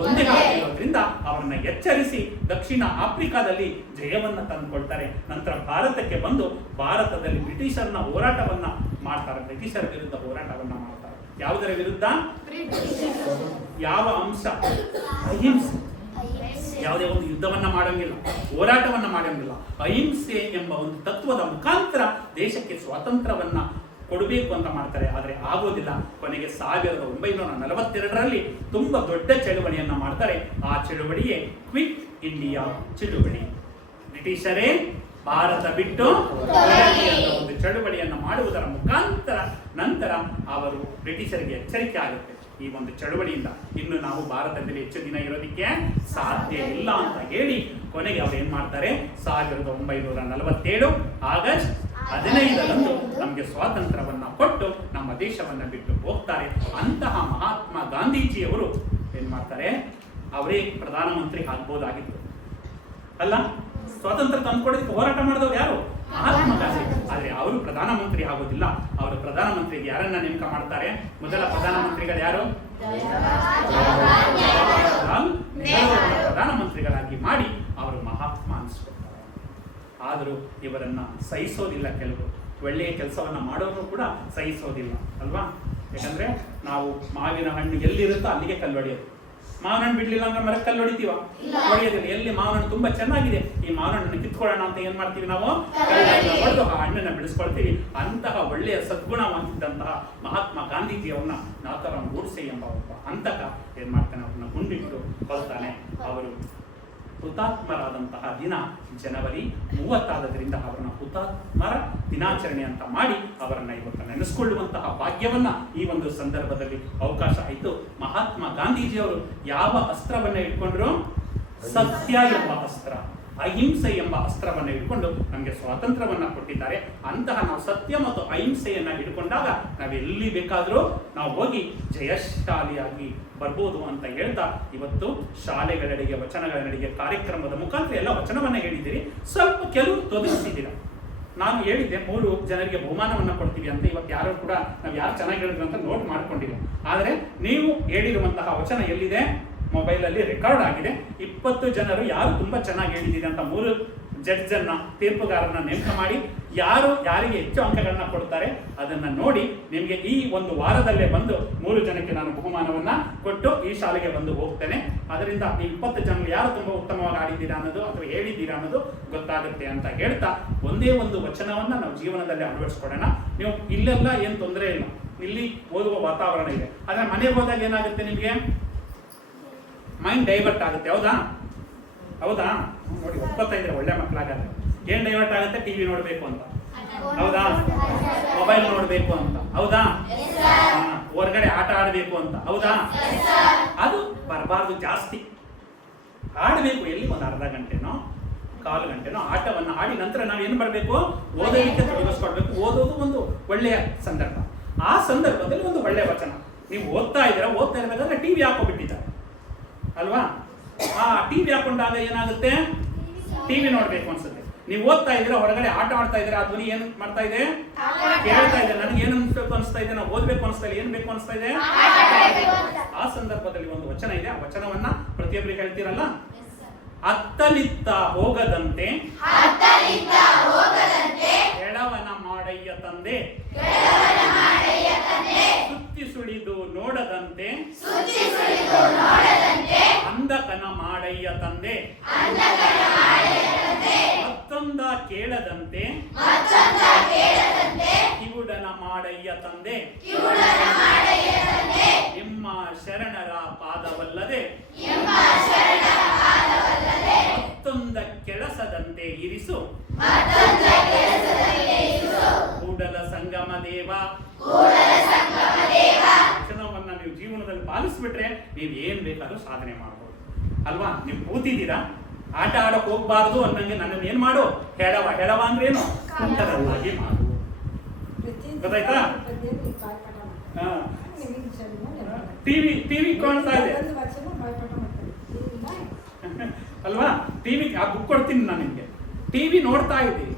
ಒಂದೇ ಆಗಿರೋದ್ರಿಂದ ಅವರನ್ನ ಎಚ್ಚರಿಸಿ ದಕ್ಷಿಣ ಆಫ್ರಿಕಾದಲ್ಲಿ ಜಯವನ್ನ ತಂದುಕೊಳ್ತಾರೆ. ನಂತರ ಭಾರತಕ್ಕೆ ಬಂದು ಭಾರತದಲ್ಲಿ ಬ್ರಿಟಿಷರ್ನ ಹೋರಾಟವನ್ನ ಮಾಡ್ತಾರೆ. ಬ್ರಿಟಿಷರ ವಿರುದ್ಧ ಹೋರಾಟವನ್ನ ಮಾಡ್ತಾರೆ. ಯಾವುದರ ವಿರುದ್ಧ? ಯಾವ ಅಂಶ? ಅಹಿಂಸೆ. ಯಾವುದೇ ಒಂದು ಯುದ್ಧವನ್ನ ಮಾಡಂಗಿಲ್ಲ, ಹೋರಾಟವನ್ನ ಮಾಡಂಗಿಲ್ಲ. ಅಹಿಂಸೆ ಎಂಬ ಒಂದು ತತ್ವದ ಮುಖಾಂತರ ದೇಶಕ್ಕೆ ಸ್ವಾತಂತ್ರ್ಯವನ್ನ ಕೊಡಬೇಕು ಅಂತ ಮಾಡ್ತಾರೆ. ಆದರೆ ಆಗೋದಿಲ್ಲ. ಕೊನೆಗೆ 1942ರಲ್ಲಿ ತುಂಬಾ ದೊಡ್ಡ ಚಳುವಳಿಯನ್ನ ಮಾಡ್ತಾರೆ. ಆ ಚಳುವಳಿಯೇ ಕ್ವಿಟ್ ಇಂಡಿಯಾ ಚಳುವಳಿ. ಬ್ರಿಟಿಷರೇ ಭಾರತ ಬಿಟ್ಟು ಒಂದು ಚಳುವಳಿಯನ್ನ ಮಾಡುವುದರ ಮುಖಾಂತರ ನಂತರ ಅವರು ಬ್ರಿಟಿಷರಿಗೆ ಎಚ್ಚರಿಕೆ ಆಗುತ್ತೆ. ಈ ಒಂದು ಚಳುವಳಿಯಿಂದ ಇನ್ನು ನಾವು ಭಾರತದಲ್ಲಿ ಹೆಚ್ಚು ದಿನ ಇರೋದಕ್ಕೆ ಸಾಧ್ಯ ಇಲ್ಲ ಅಂತ ಹೇಳಿ ಕೊನೆಗೆ ಅವ್ರು ಏನ್ ಮಾಡ್ತಾರೆ, 1947 ಆಗಸ್ಟ್ 15ರಂದು ನಮಗೆ ಸ್ವಾತಂತ್ರ್ಯವನ್ನ ಕೊಟ್ಟು ನಮ್ಮ ದೇಶವನ್ನ ಬಿಟ್ಟು ಹೋಗ್ತಾರೆ. ಅಂತಹ ಮಹಾತ್ಮ ಗಾಂಧೀಜಿಯವರು ಏನ್ ಮಾಡ್ತಾರೆ, ಅವರೇ ಪ್ರಧಾನಮಂತ್ರಿ ಆಗ್ಬೋದಾಗಿತ್ತು ಅಲ್ಲ. ಸ್ವಾತಂತ್ರ್ಯ ತಂದುಕೊಡೋದಕ್ಕೆ ಹೋರಾಟ ಮಾಡಿದವರು ಯಾರು? ಮಹಾತ್ಮ ಗಾಂಧಿ. ಆದ್ರೆ ಅವರು ಪ್ರಧಾನಮಂತ್ರಿ ಆಗೋದಿಲ್ಲ. ಅವರು ಪ್ರಧಾನಮಂತ್ರಿಗೆ ಯಾರನ್ನ ನೇಮಕ ಮಾಡ್ತಾರೆ? ಮೊದಲ ಪ್ರಧಾನಮಂತ್ರಿಗಳು ಯಾರು? ಪ್ರಧಾನಮಂತ್ರಿಗಳಾಗಿ ಮಾಡಿ ಅವರು ಮಹಾತ್ಮ ಅನಿಸ್ಕೊಳ್ತಾರೆ. ಆದರೂ ಇವರನ್ನ ಸಹಿಸೋದಿಲ್ಲ ಕೆಲವರು. ಒಳ್ಳೆಯ ಕೆಲಸವನ್ನ ಮಾಡೋರು ಕೂಡ ಸಹಿಸೋದಿಲ್ಲ ಅಲ್ವಾ? ಯಾಕಂದ್ರೆ ನಾವು ಮಾವಿನ ಹಣ್ಣು ಎಲ್ಲಿರುತ್ತೋ ಅಲ್ಲಿಗೆ ಕಲ್ಲು ಹೊಡೆಯೋದು. ಮಾವಿನ ಹಣ್ಣು ಬಿಡ್ಲಿಲ್ಲ ಅಂದ್ರೆ ಮರಕ್ಕೆ ಕಲ್ಲು ಹೊಡಿತೀವ? ಹೊಡೆಯೋದಿಲ್ಲ. ಎಲ್ಲಿ ಮಾವಿನ ಹಣ್ಣು ತುಂಬಾ ಚೆನ್ನಾಗಿದೆ, ಈ ಮಾವಿನ ಹಣ್ಣನ್ನು ಕಿತ್ಕೊಳ್ಳೋಣ ಅಂತ ಏನ್ ಮಾಡ್ತೀವಿ ನಾವು? ಹೊಡೆದು ಆ ಹಣ್ಣನ್ನ ಬಿಡಿಸ್ಕೊಳ್ತೀವಿ. ಅಂತಹ ಒಳ್ಳೆಯ ಸದ್ಗುಣವಾಗಿದ್ದಂತಹ ಮಹಾತ್ಮ ಗಾಂಧೀಜಿಯವ್ರನ್ನ ನಾಥರಾಮ್ ಗೋಡ್ಸೆ ಎಂಬ ಒಬ್ಬ ಹಂತಕ ಏನ್ ಮಾಡ್ತಾನೆ, ಅವ್ರನ್ನ ಗುಂಡಿಟ್ಟು ಕೊಲ್ತಾನೆ. ಅವರು ಹುತಾತ್ಮರಾದಂತಹ ದಿನ ಜನವರಿ 30 ಅವರನ್ನ ಹುತಾತ್ಮರ ದಿನಾಚರಣೆ ಅಂತ ಮಾಡಿ ಅವರನ್ನ ಇವತ್ತು ನೆನೆಸ್ಕೊಳ್ಳುವಂತಹ ಭಾಗ್ಯವನ್ನ ಈ ಒಂದು ಸಂದರ್ಭದಲ್ಲಿ ಅವಕಾಶ ಆಯಿತು. ಮಹಾತ್ಮ ಗಾಂಧೀಜಿಯವರು ಯಾವ ಅಸ್ತ್ರವನ್ನ ಇಟ್ಕೊಂಡ್ರು? ಸತ್ಯ ಎಂಬ ಅಸ್ತ್ರ, ಅಹಿಂಸೆ ಎಂಬ ಅಸ್ತ್ರವನ್ನ ಇಟ್ಕೊಂಡು ನಮಗೆ ಸ್ವಾತಂತ್ರ್ಯವನ್ನ ಕೊಟ್ಟಿದ್ದಾರೆ. ಅಂತಹ ನಾವು ಸತ್ಯ ಮತ್ತು ಅಹಿಂಸೆಯನ್ನ ಹಿಡ್ಕೊಂಡಾಗ ನಾವೆಲ್ಲಿ ಬೇಕಾದರೂ ನಾವು ಹೋಗಿ ಜಯಶಾಲಿಯಾಗಿ ಬರ್ಬೋದು ಅಂತ ಹೇಳ್ತಾ ಇವತ್ತು ಶಾಲೆಗಳೆಡೆಗೆ, ವಚನಗಳೆಡೆಗೆ ಕಾರ್ಯಕ್ರಮದ ಮುಖಾಂತರ ಎಲ್ಲ ವಚನವನ್ನ ಹೇಳಿದ್ದೀರಿ. ಸ್ವಲ್ಪ ಕೆಲವು ತೊದಗಿಸಿದ್ದೀರ. ನಾನು ಹೇಳಿದ್ದೆ 3 ಜನರಿಗೆ ಬಹುಮಾನವನ್ನ ಕೊಡ್ತೀವಿ ಅಂತ. ಇವತ್ತು ಯಾರು ಕೂಡ ನಾವು ಯಾರು ಚೆನ್ನಾಗಿ ಹೇಳಿದ್ರು ಅಂತ ನೋಟ್ ಮಾಡ್ಕೊಂಡಿಲ್ಲ. ಆದರೆ ನೀವು ಹೇಳಿರುವಂತಹ ವಚನ ಎಲ್ಲಿದೆ? ಮೊಬೈಲ್ ಅಲ್ಲಿ ರೆಕಾರ್ಡ್ ಆಗಿದೆ. 20 ಜನರು ಯಾರು ತುಂಬಾ ಚೆನ್ನಾಗಿ ಹೇಳಿದ್ದೀರಿ ಅಂತ 3 ಜಡ್ಜ್ ಅನ್ನ, ತೀರ್ಪುಗಾರನ ನೇಮಕ ಮಾಡಿ ಯಾರು ಯಾರಿಗೆ ಹೆಚ್ಚು ಅಂಕಗಳನ್ನ ಕೊಡ್ತಾರೆ ಅದನ್ನ ನೋಡಿ ನಿಮಗೆ ಈ ಒಂದು ವಾರದಲ್ಲೇ ಬಂದು 3 ಜನಕ್ಕೆ ನಾನು ಬಹುಮಾನವನ್ನ ಕೊಟ್ಟು ಈ ಶಾಲೆಗೆ ಬಂದು ಹೋಗ್ತೇನೆ. ಅದರಿಂದ ಈ 20 ಜನರು ಯಾರು ತುಂಬಾ ಉತ್ತಮವಾಗಿ ಆಡಿದ್ದೀರಾ ಅನ್ನೋದು ಅಥವಾ ಹೇಳಿದ್ದೀರಾ ಅನ್ನೋದು ಗೊತ್ತಾಗುತ್ತೆ ಅಂತ ಹೇಳ್ತಾ ಒಂದೇ ಒಂದು ವಚನವನ್ನ ನಾವು ಜೀವನದಲ್ಲಿ ಅಳವಡಿಸ್ಕೊಡೋಣ. ನೀವು ಇಲ್ಲೆಲ್ಲ ಏನು ತೊಂದರೆ ಇಲ್ಲ, ಇಲ್ಲಿ ಓದುವ ವಾತಾವರಣ ಇದೆ. ಆದ್ರೆ ಮನೆಗೆ ಹೋದಾಗ ಏನಾಗುತ್ತೆ, ನಿಮಗೆ ಮೈಂಡ್ ಡೈವರ್ಟ್ ಆಗುತ್ತೆ. ಹೌದಾ? ಹೌದಾ? ನೋಡಿ, ಒಪ್ಪತ್ತೈದ್ರೆ ಒಳ್ಳೆ ಮಕ್ಕಳಾಗಲ್ಲ. ಏನ್ ಡೈವರ್ಟ್ ಆಗುತ್ತೆ? ಟಿವಿ ನೋಡ್ಬೇಕು ಅಂತ. ಹೌದಾ? ಮೊಬೈಲ್ ನೋಡ್ಬೇಕು ಅಂತ. ಹೌದಾ? ಹೊರಗಡೆ ಆಟ ಆಡ್ಬೇಕು ಅಂತ. ಹೌದಾ? ಅದು ಬರಬಾರ್ದು. ಜಾಸ್ತಿ ಆಡ್ಬೇಕು. ಎಲ್ಲಿ ಒಂದು ಅರ್ಧ ಗಂಟೆನೋ 1/4 ಗಂಟೆನೋ ಆಟವನ್ನ ಆಡಿ ನಂತರ ನಾವೇನು ಬರಬೇಕು? ಓದೋದಕ್ಕೆ ತೊಡಗಿಸ್ಕೊಳ್ಬೇಕು. ಓದೋದು ಒಂದು ಒಳ್ಳೆಯ ಸಂದರ್ಭ. ಆ ಸಂದರ್ಭದಲ್ಲಿ ಒಂದು ಒಳ್ಳೆಯ ವಚನ ನೀವು ಓದ್ತಾ ಇರಬೇಕಾದ್ರೆ ಟಿವಿ ಹಾಕೋಬಿಟ್ಟಿದ್ದಾರೆ ಅಲ್ವಾ? ಆ ಟಿವಿ ಹಾಕೊಂಡಾಗ ಏನಾಗುತ್ತೆ? ಟಿವಿ ನೋಡ್ಬೇಕು ಅನ್ಸುತ್ತೆ. ನೀವು ಓದ್ತಾ ಇದ್ದೀರಾ, ಹೊರಗಡೆ ಆಟ ಆಡ್ತಾ ಇದ್ದೀರಾ, ಆ ಧ್ವನಿ ಏನ್ ಮಾಡ್ತಾ ಇದೆ? ಕೇಳ್ತಾ ಇದೆ. ನನಗೆ ಏನ್ ಅನ್ಸ್ಬೇಕು ಅನಿಸ್ತಾ ಇದೆ? ನಾವು ಓದ್ಬೇಕು ಅನಿಸ್ತಾ ಇದೆ. ಏನ್ ಬೇಕು ಅನಿಸ್ತಾ ಇದೆ? ಆ ಸಂದರ್ಭದಲ್ಲಿ ಒಂದು ವಚನ ಇದೆ. ಆ ವಚನವನ್ನ ಪ್ರತಿಯೊಬ್ಬರಿಗೆ ಹೇಳ್ತೀರಲ್ಲ. ಅತ್ತಲಿತ್ತ ಹೋಗದಂತೆ ಎಡವನ ಮಾಡಯ್ಯ ತಂದೆ, ಸುತ್ತಿ ಸುಳಿದು ನೋಡದಂತೆ ಅಂಧಕನ ಮಾಡಯ್ಯ ತಂದೆ, ಮತ್ತೊಂದ ಕೇಳದಂತೆ ಕಿವುಡನ ಮಾಡಯ್ಯ ತಂದೆ, ನಿಮ್ಮ ಶರಣರ ಪಾದವಲ್ಲದೆ ಮತ್ತೊಂದ ಕೆಲಸದಂತೆ ಇರಿಸು ಕೂಡಲ ಸಂಗಮ ದೇವ. ವಚನವನ್ನ ನೀವು ಜೀವನದಲ್ಲಿ ಪಾಲಿಸ್ಬಿಟ್ರೆ ನೀವು ಏನ್ ಬೇಕಾದ್ರೂ ಸಾಧನೆ ಮಾಡಬಹುದು ಅಲ್ವಾ? ನೀವು ಕೂತಿದ್ದೀರಾ, ಆಟ ಆಡಕ್ ಹೋಗ್ಬಾರ್ದು ಅನ್ನಂಗೆ ನನ್ನನ್ನು ಏನ್ ಮಾಡು, ಹೇಳವ ಅಂದ್ರೆ ಏನು, ಅಂತರನ್ನಾಗಿ ಮಾಡು. ಗೊತ್ತಾಯ್ತಾ? ಟಿವಿ ಕಾಣ್ತಾ ಇದೆ ಅಲ್ವಾ? ಟಿವಿ ಆ ಬುಕ್ ಕೊಡ್ತೀನಿ ನಾನು ನಿಮ್ಗೆ. ಟಿವಿ ನೋಡ್ತಾ ಇದ್ದೀವಿ,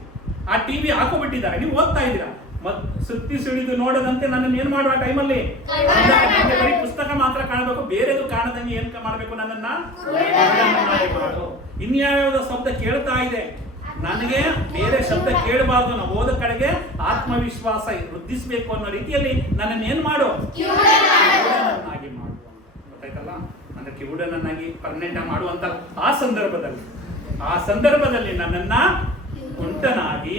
ಆ ಟಿವಿ ಹಾಕೋಬಿಟ್ಟಿದ್ದಾರೆ, ನೀವು ಓದ್ತಾ ಇದ್ದೀರಾ. ಸುತ್ತಿ ಸುಳಿದು ನೋಡದಂತೆ ನನ್ನನ್ನು ಏನ್ ಮಾಡುವ ಟೈಮಲ್ಲಿ ಬರೀ ಪುಸ್ತಕ ಮಾತ್ರ ಕಾಣಬೇಕು, ಬೇರೆದು ಕಾಣದಂಗೆ ಏನ್ ಮಾಡಬೇಕು, ನನ್ನನ್ನ ಮಾಡು. ಇನ್ಯಾವ್ಯಾವ ಶಬ್ದ ಕೇಳ್ತಾ ಇದೆ, ನನಗೆ ಬೇರೆ ಶಬ್ದ ಕೇಳಬಾರ್ದು. ನಾವು ಓದ ಕಡೆಗೆ ಆತ್ಮವಿಶ್ವಾಸ ವೃದ್ಧಿಸಬೇಕು ಅನ್ನೋ ರೀತಿಯಲ್ಲಿ ನನ್ನನ್ನು ಏನ್ ಮಾಡು, ಕಿವುಡನನ್ನಾಗಿ ಮಾಡು. ಗೊತ್ತಾಯ್ತಲ್ಲ? ಅಂದ್ರೆ ಕಿವುಡನನ್ನಾಗಿ ಪರ್ಮನೆಂಟ್ ಮಾಡುವಂತ ಆ ಸಂದರ್ಭದಲ್ಲಿ ನನ್ನನ್ನ ಕುಂಟನಾಗಿ,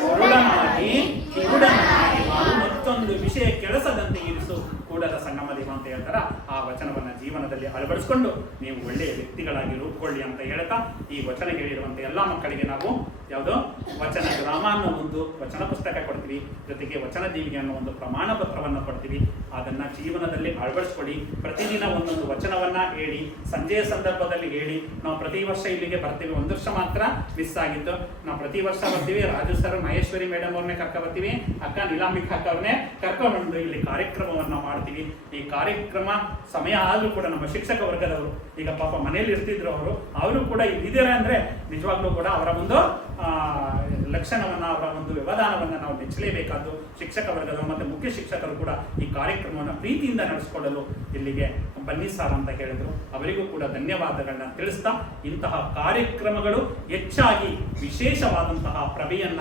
ಕುರುಡನಾಗಿ, ಕಿವುಡನಾಗಿ ಮಾಡು, ಮತ್ತೊಂದು ವಿಷಯ ಕೆಲಸದಂತೆ ಇರಿಸು, ಕೂಡಲ ಸಂಗಮ ದೇವ ಅಂತ ಹೇಳ್ತಾರ. ಆ ವಚನವನ್ನ ಜೀವನದಲ್ಲಿ ಅಳವಡಿಸಿಕೊಂಡು ನೀವು ಒಳ್ಳೆಯ ವ್ಯಕ್ತಿಗಳಾಗಿ ರೂಪುಕೊಳ್ಳಿ ಅಂತ ಹೇಳ್ತಾ, ಈ ವಚನ ಹೇಳಿರುವಂತ ಎಲ್ಲಾ ಮಕ್ಕಳಿಗೆ ನಾವು ಯಾವುದೋ ವಚನ ಗ್ರಾಮ ಅನ್ನೋ ಒಂದು ವಚನ ಪುಸ್ತಕ ಕೊಡ್ತೀವಿ, ಜೊತೆಗೆ ವಚನ ದೀವಿಗೆ ಅನ್ನೋ ಒಂದು ಪ್ರಮಾಣ ಪತ್ರವನ್ನು ಕೊಡ್ತೀವಿ. ಅದನ್ನ ಜೀವನದಲ್ಲಿ ಅಳವಡಿಸ್ಕೊಳ್ಳಿ. ಪ್ರತಿದಿನ ಒಂದೊಂದು ವಚನವನ್ನ ಹೇಳಿ, ಸಂಜೆಯ ಸಂದರ್ಭದಲ್ಲಿ ಹೇಳಿ. ನಾವು ಪ್ರತಿ ವರ್ಷ ಇಲ್ಲಿಗೆ ಬರ್ತೀವಿ, ಒಂದು ವರ್ಷ ಮಾತ್ರ ಮಿಸ್ ಆಗಿತ್ತು. ನಾವು ಪ್ರತಿ ವರ್ಷ ಬರ್ತೀವಿ. ರಾಜು ಸರ್, ಮಹೇಶ್ವರಿ ಮೇಡಮ್ ಅವ್ರನ್ನೇ ಕರ್ಕೊ ಬರ್ತೀವಿ, ಅಕ್ಕ ನೀಲಾಂಬಿಕಾ ಅಕ್ಕ ಅವ್ರನ್ನೇ ಕರ್ಕೊಂಡು ಇಲ್ಲಿ ಕಾರ್ಯಕ್ರಮವನ್ನ ಮಾಡ್ತೀವಿ. ಈ ಕಾರ್ಯಕ್ರಮ ಸಮಯ ಆದ್ರೂ ಕೂಡ ನಮ್ಮ ಶಿಕ್ಷಕ ವರ್ಗದವರು ಈಗ ಪಾಪ ಮನೆಯಲ್ಲಿ ಇರ್ತಿದ್ರು, ಅವರು ಕೂಡ ಇಲ್ಲಿದ್ದಾರೆ ಅಂದ್ರೆ ನಿಜವಾಗ್ಲೂ ಕೂಡ ಅವರ ಒಂದು ಲಕ್ಷಣವನ್ನ, ಅವರ ಒಂದು ವ್ಯವಧಾನವನ್ನ ನಾವು ಮೆಚ್ಚಲೇಬೇಕಾದ್ದು. ಶಿಕ್ಷಕ ವರ್ಗದವರು ಮತ್ತೆ ಮುಖ್ಯ ಶಿಕ್ಷಕರು ಕೂಡ ಈ ಕಾರ್ಯಕ್ರಮವನ್ನು ಪ್ರೀತಿಯಿಂದ ನಡೆಸಿಕೊಳ್ಳಲು ಇಲ್ಲಿಗೆ ಬನ್ನಿ ಸಾರ್ ಅಂತ ಹೇಳಿದ್ರು. ಅವರಿಗೂ ಕೂಡ ಧನ್ಯವಾದಗಳನ್ನ ತಿಳಿಸ್ತಾ, ಇಂತಹ ಕಾರ್ಯಕ್ರಮಗಳು ಹೆಚ್ಚಾಗಿ ವಿಶೇಷವಾದಂತಹ ಪ್ರಭೆಯನ್ನ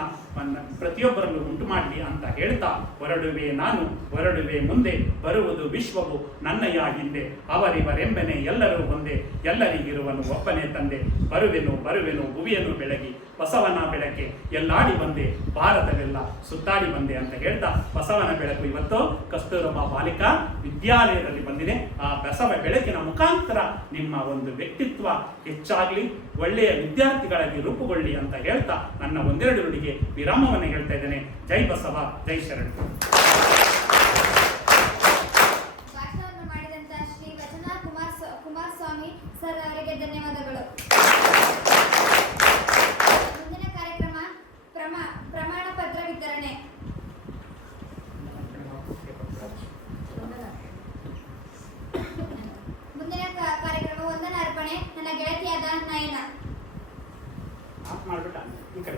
ಪ್ರತಿಯೊಬ್ಬರಲ್ಲೂ ಉಂಟು ಮಾಡಲಿ ಅಂತ ಹೇಳ್ತಾ, ಹೊರಡುವೆ ನಾನು, ಹೊರಡುವೆ ಮುಂದೆ, ಬರುವುದು ವಿಶ್ವವು ನನ್ನಯ ಹಿಂದೆ, ಅವರಿವರೆಂಬನೆ ಎಲ್ಲರೂ ಒಂದೇ, ಎಲ್ಲರಿಗಿರುವನು ಒಬ್ಬನೇ ತಂದೆ, ಬರುವೆನು ಭುವಿಯನ್ನು ಬೆಳಗಿ, ಬಸವನ ಬೆಳಕೆ ಎಲ್ಲಾಡಿ ಬಂದೆ, ಭಾರತವೆಲ್ಲ ಸುತ್ತಾಡಿ ಬಂದೆ ಅಂತ ಹೇಳ್ತಾ, ಬಸವನ ಬೆಳಕು ಇವತ್ತು ಕಸ್ತೂರಬಾ ಬಾಲಿಕಾ ವಿದ್ಯಾಲಯದಲ್ಲಿ ಬಂದಿದೆ. ಆ ಬಸವ ಬೆಳಕಿನ ಮುಖಾಂತರ ನಿಮ್ಮ ಒಂದು ವ್ಯಕ್ತಿತ್ವ ಹೆಚ್ಚಾಗ್ಲಿ, ಒಳ್ಳೆಯ ವಿದ್ಯಾರ್ಥಿಗಳಾಗಿ ರೂಪುಗೊಳ್ಳಿ ಅಂತ ಹೇಳ್ತಾ ನನ್ನ ಒಂದೆರಡು ನುಡಿಗೆ ವಿರಾಮವನ್ನು ಹೇಳ್ತಾ ಇದ್ದೇನೆ. ಜೈ ಬಸವ, ಜೈ ಶರಣ. ಭಾಷಣವನ್ನು ಮಾಡಿದಂತಹ ಶ್ರೀ ವಚನ ಕುಮಾರಸ್ವಾಮಿ ಸರ್ ಅವರಿಗೆ ಧನ್ಯವಾದಗಳು. ಮುಂದಿನ ಕಾರ್ಯಕ್ರಮ ಪ್ರಮಾಣ ಪತ್ರ ವಿತರಣೆ. ಮುಂದಿನ ಕಾರ್ಯಕ್ರಮ ವಂದನಾ ಅರ್ಪಣೆ. ನನ್ನ ಗೆಳತಿಯಾದ ನಯನ. ಮಾಡ್ಬಿಟ್ಟ ಈ ಕಡೆ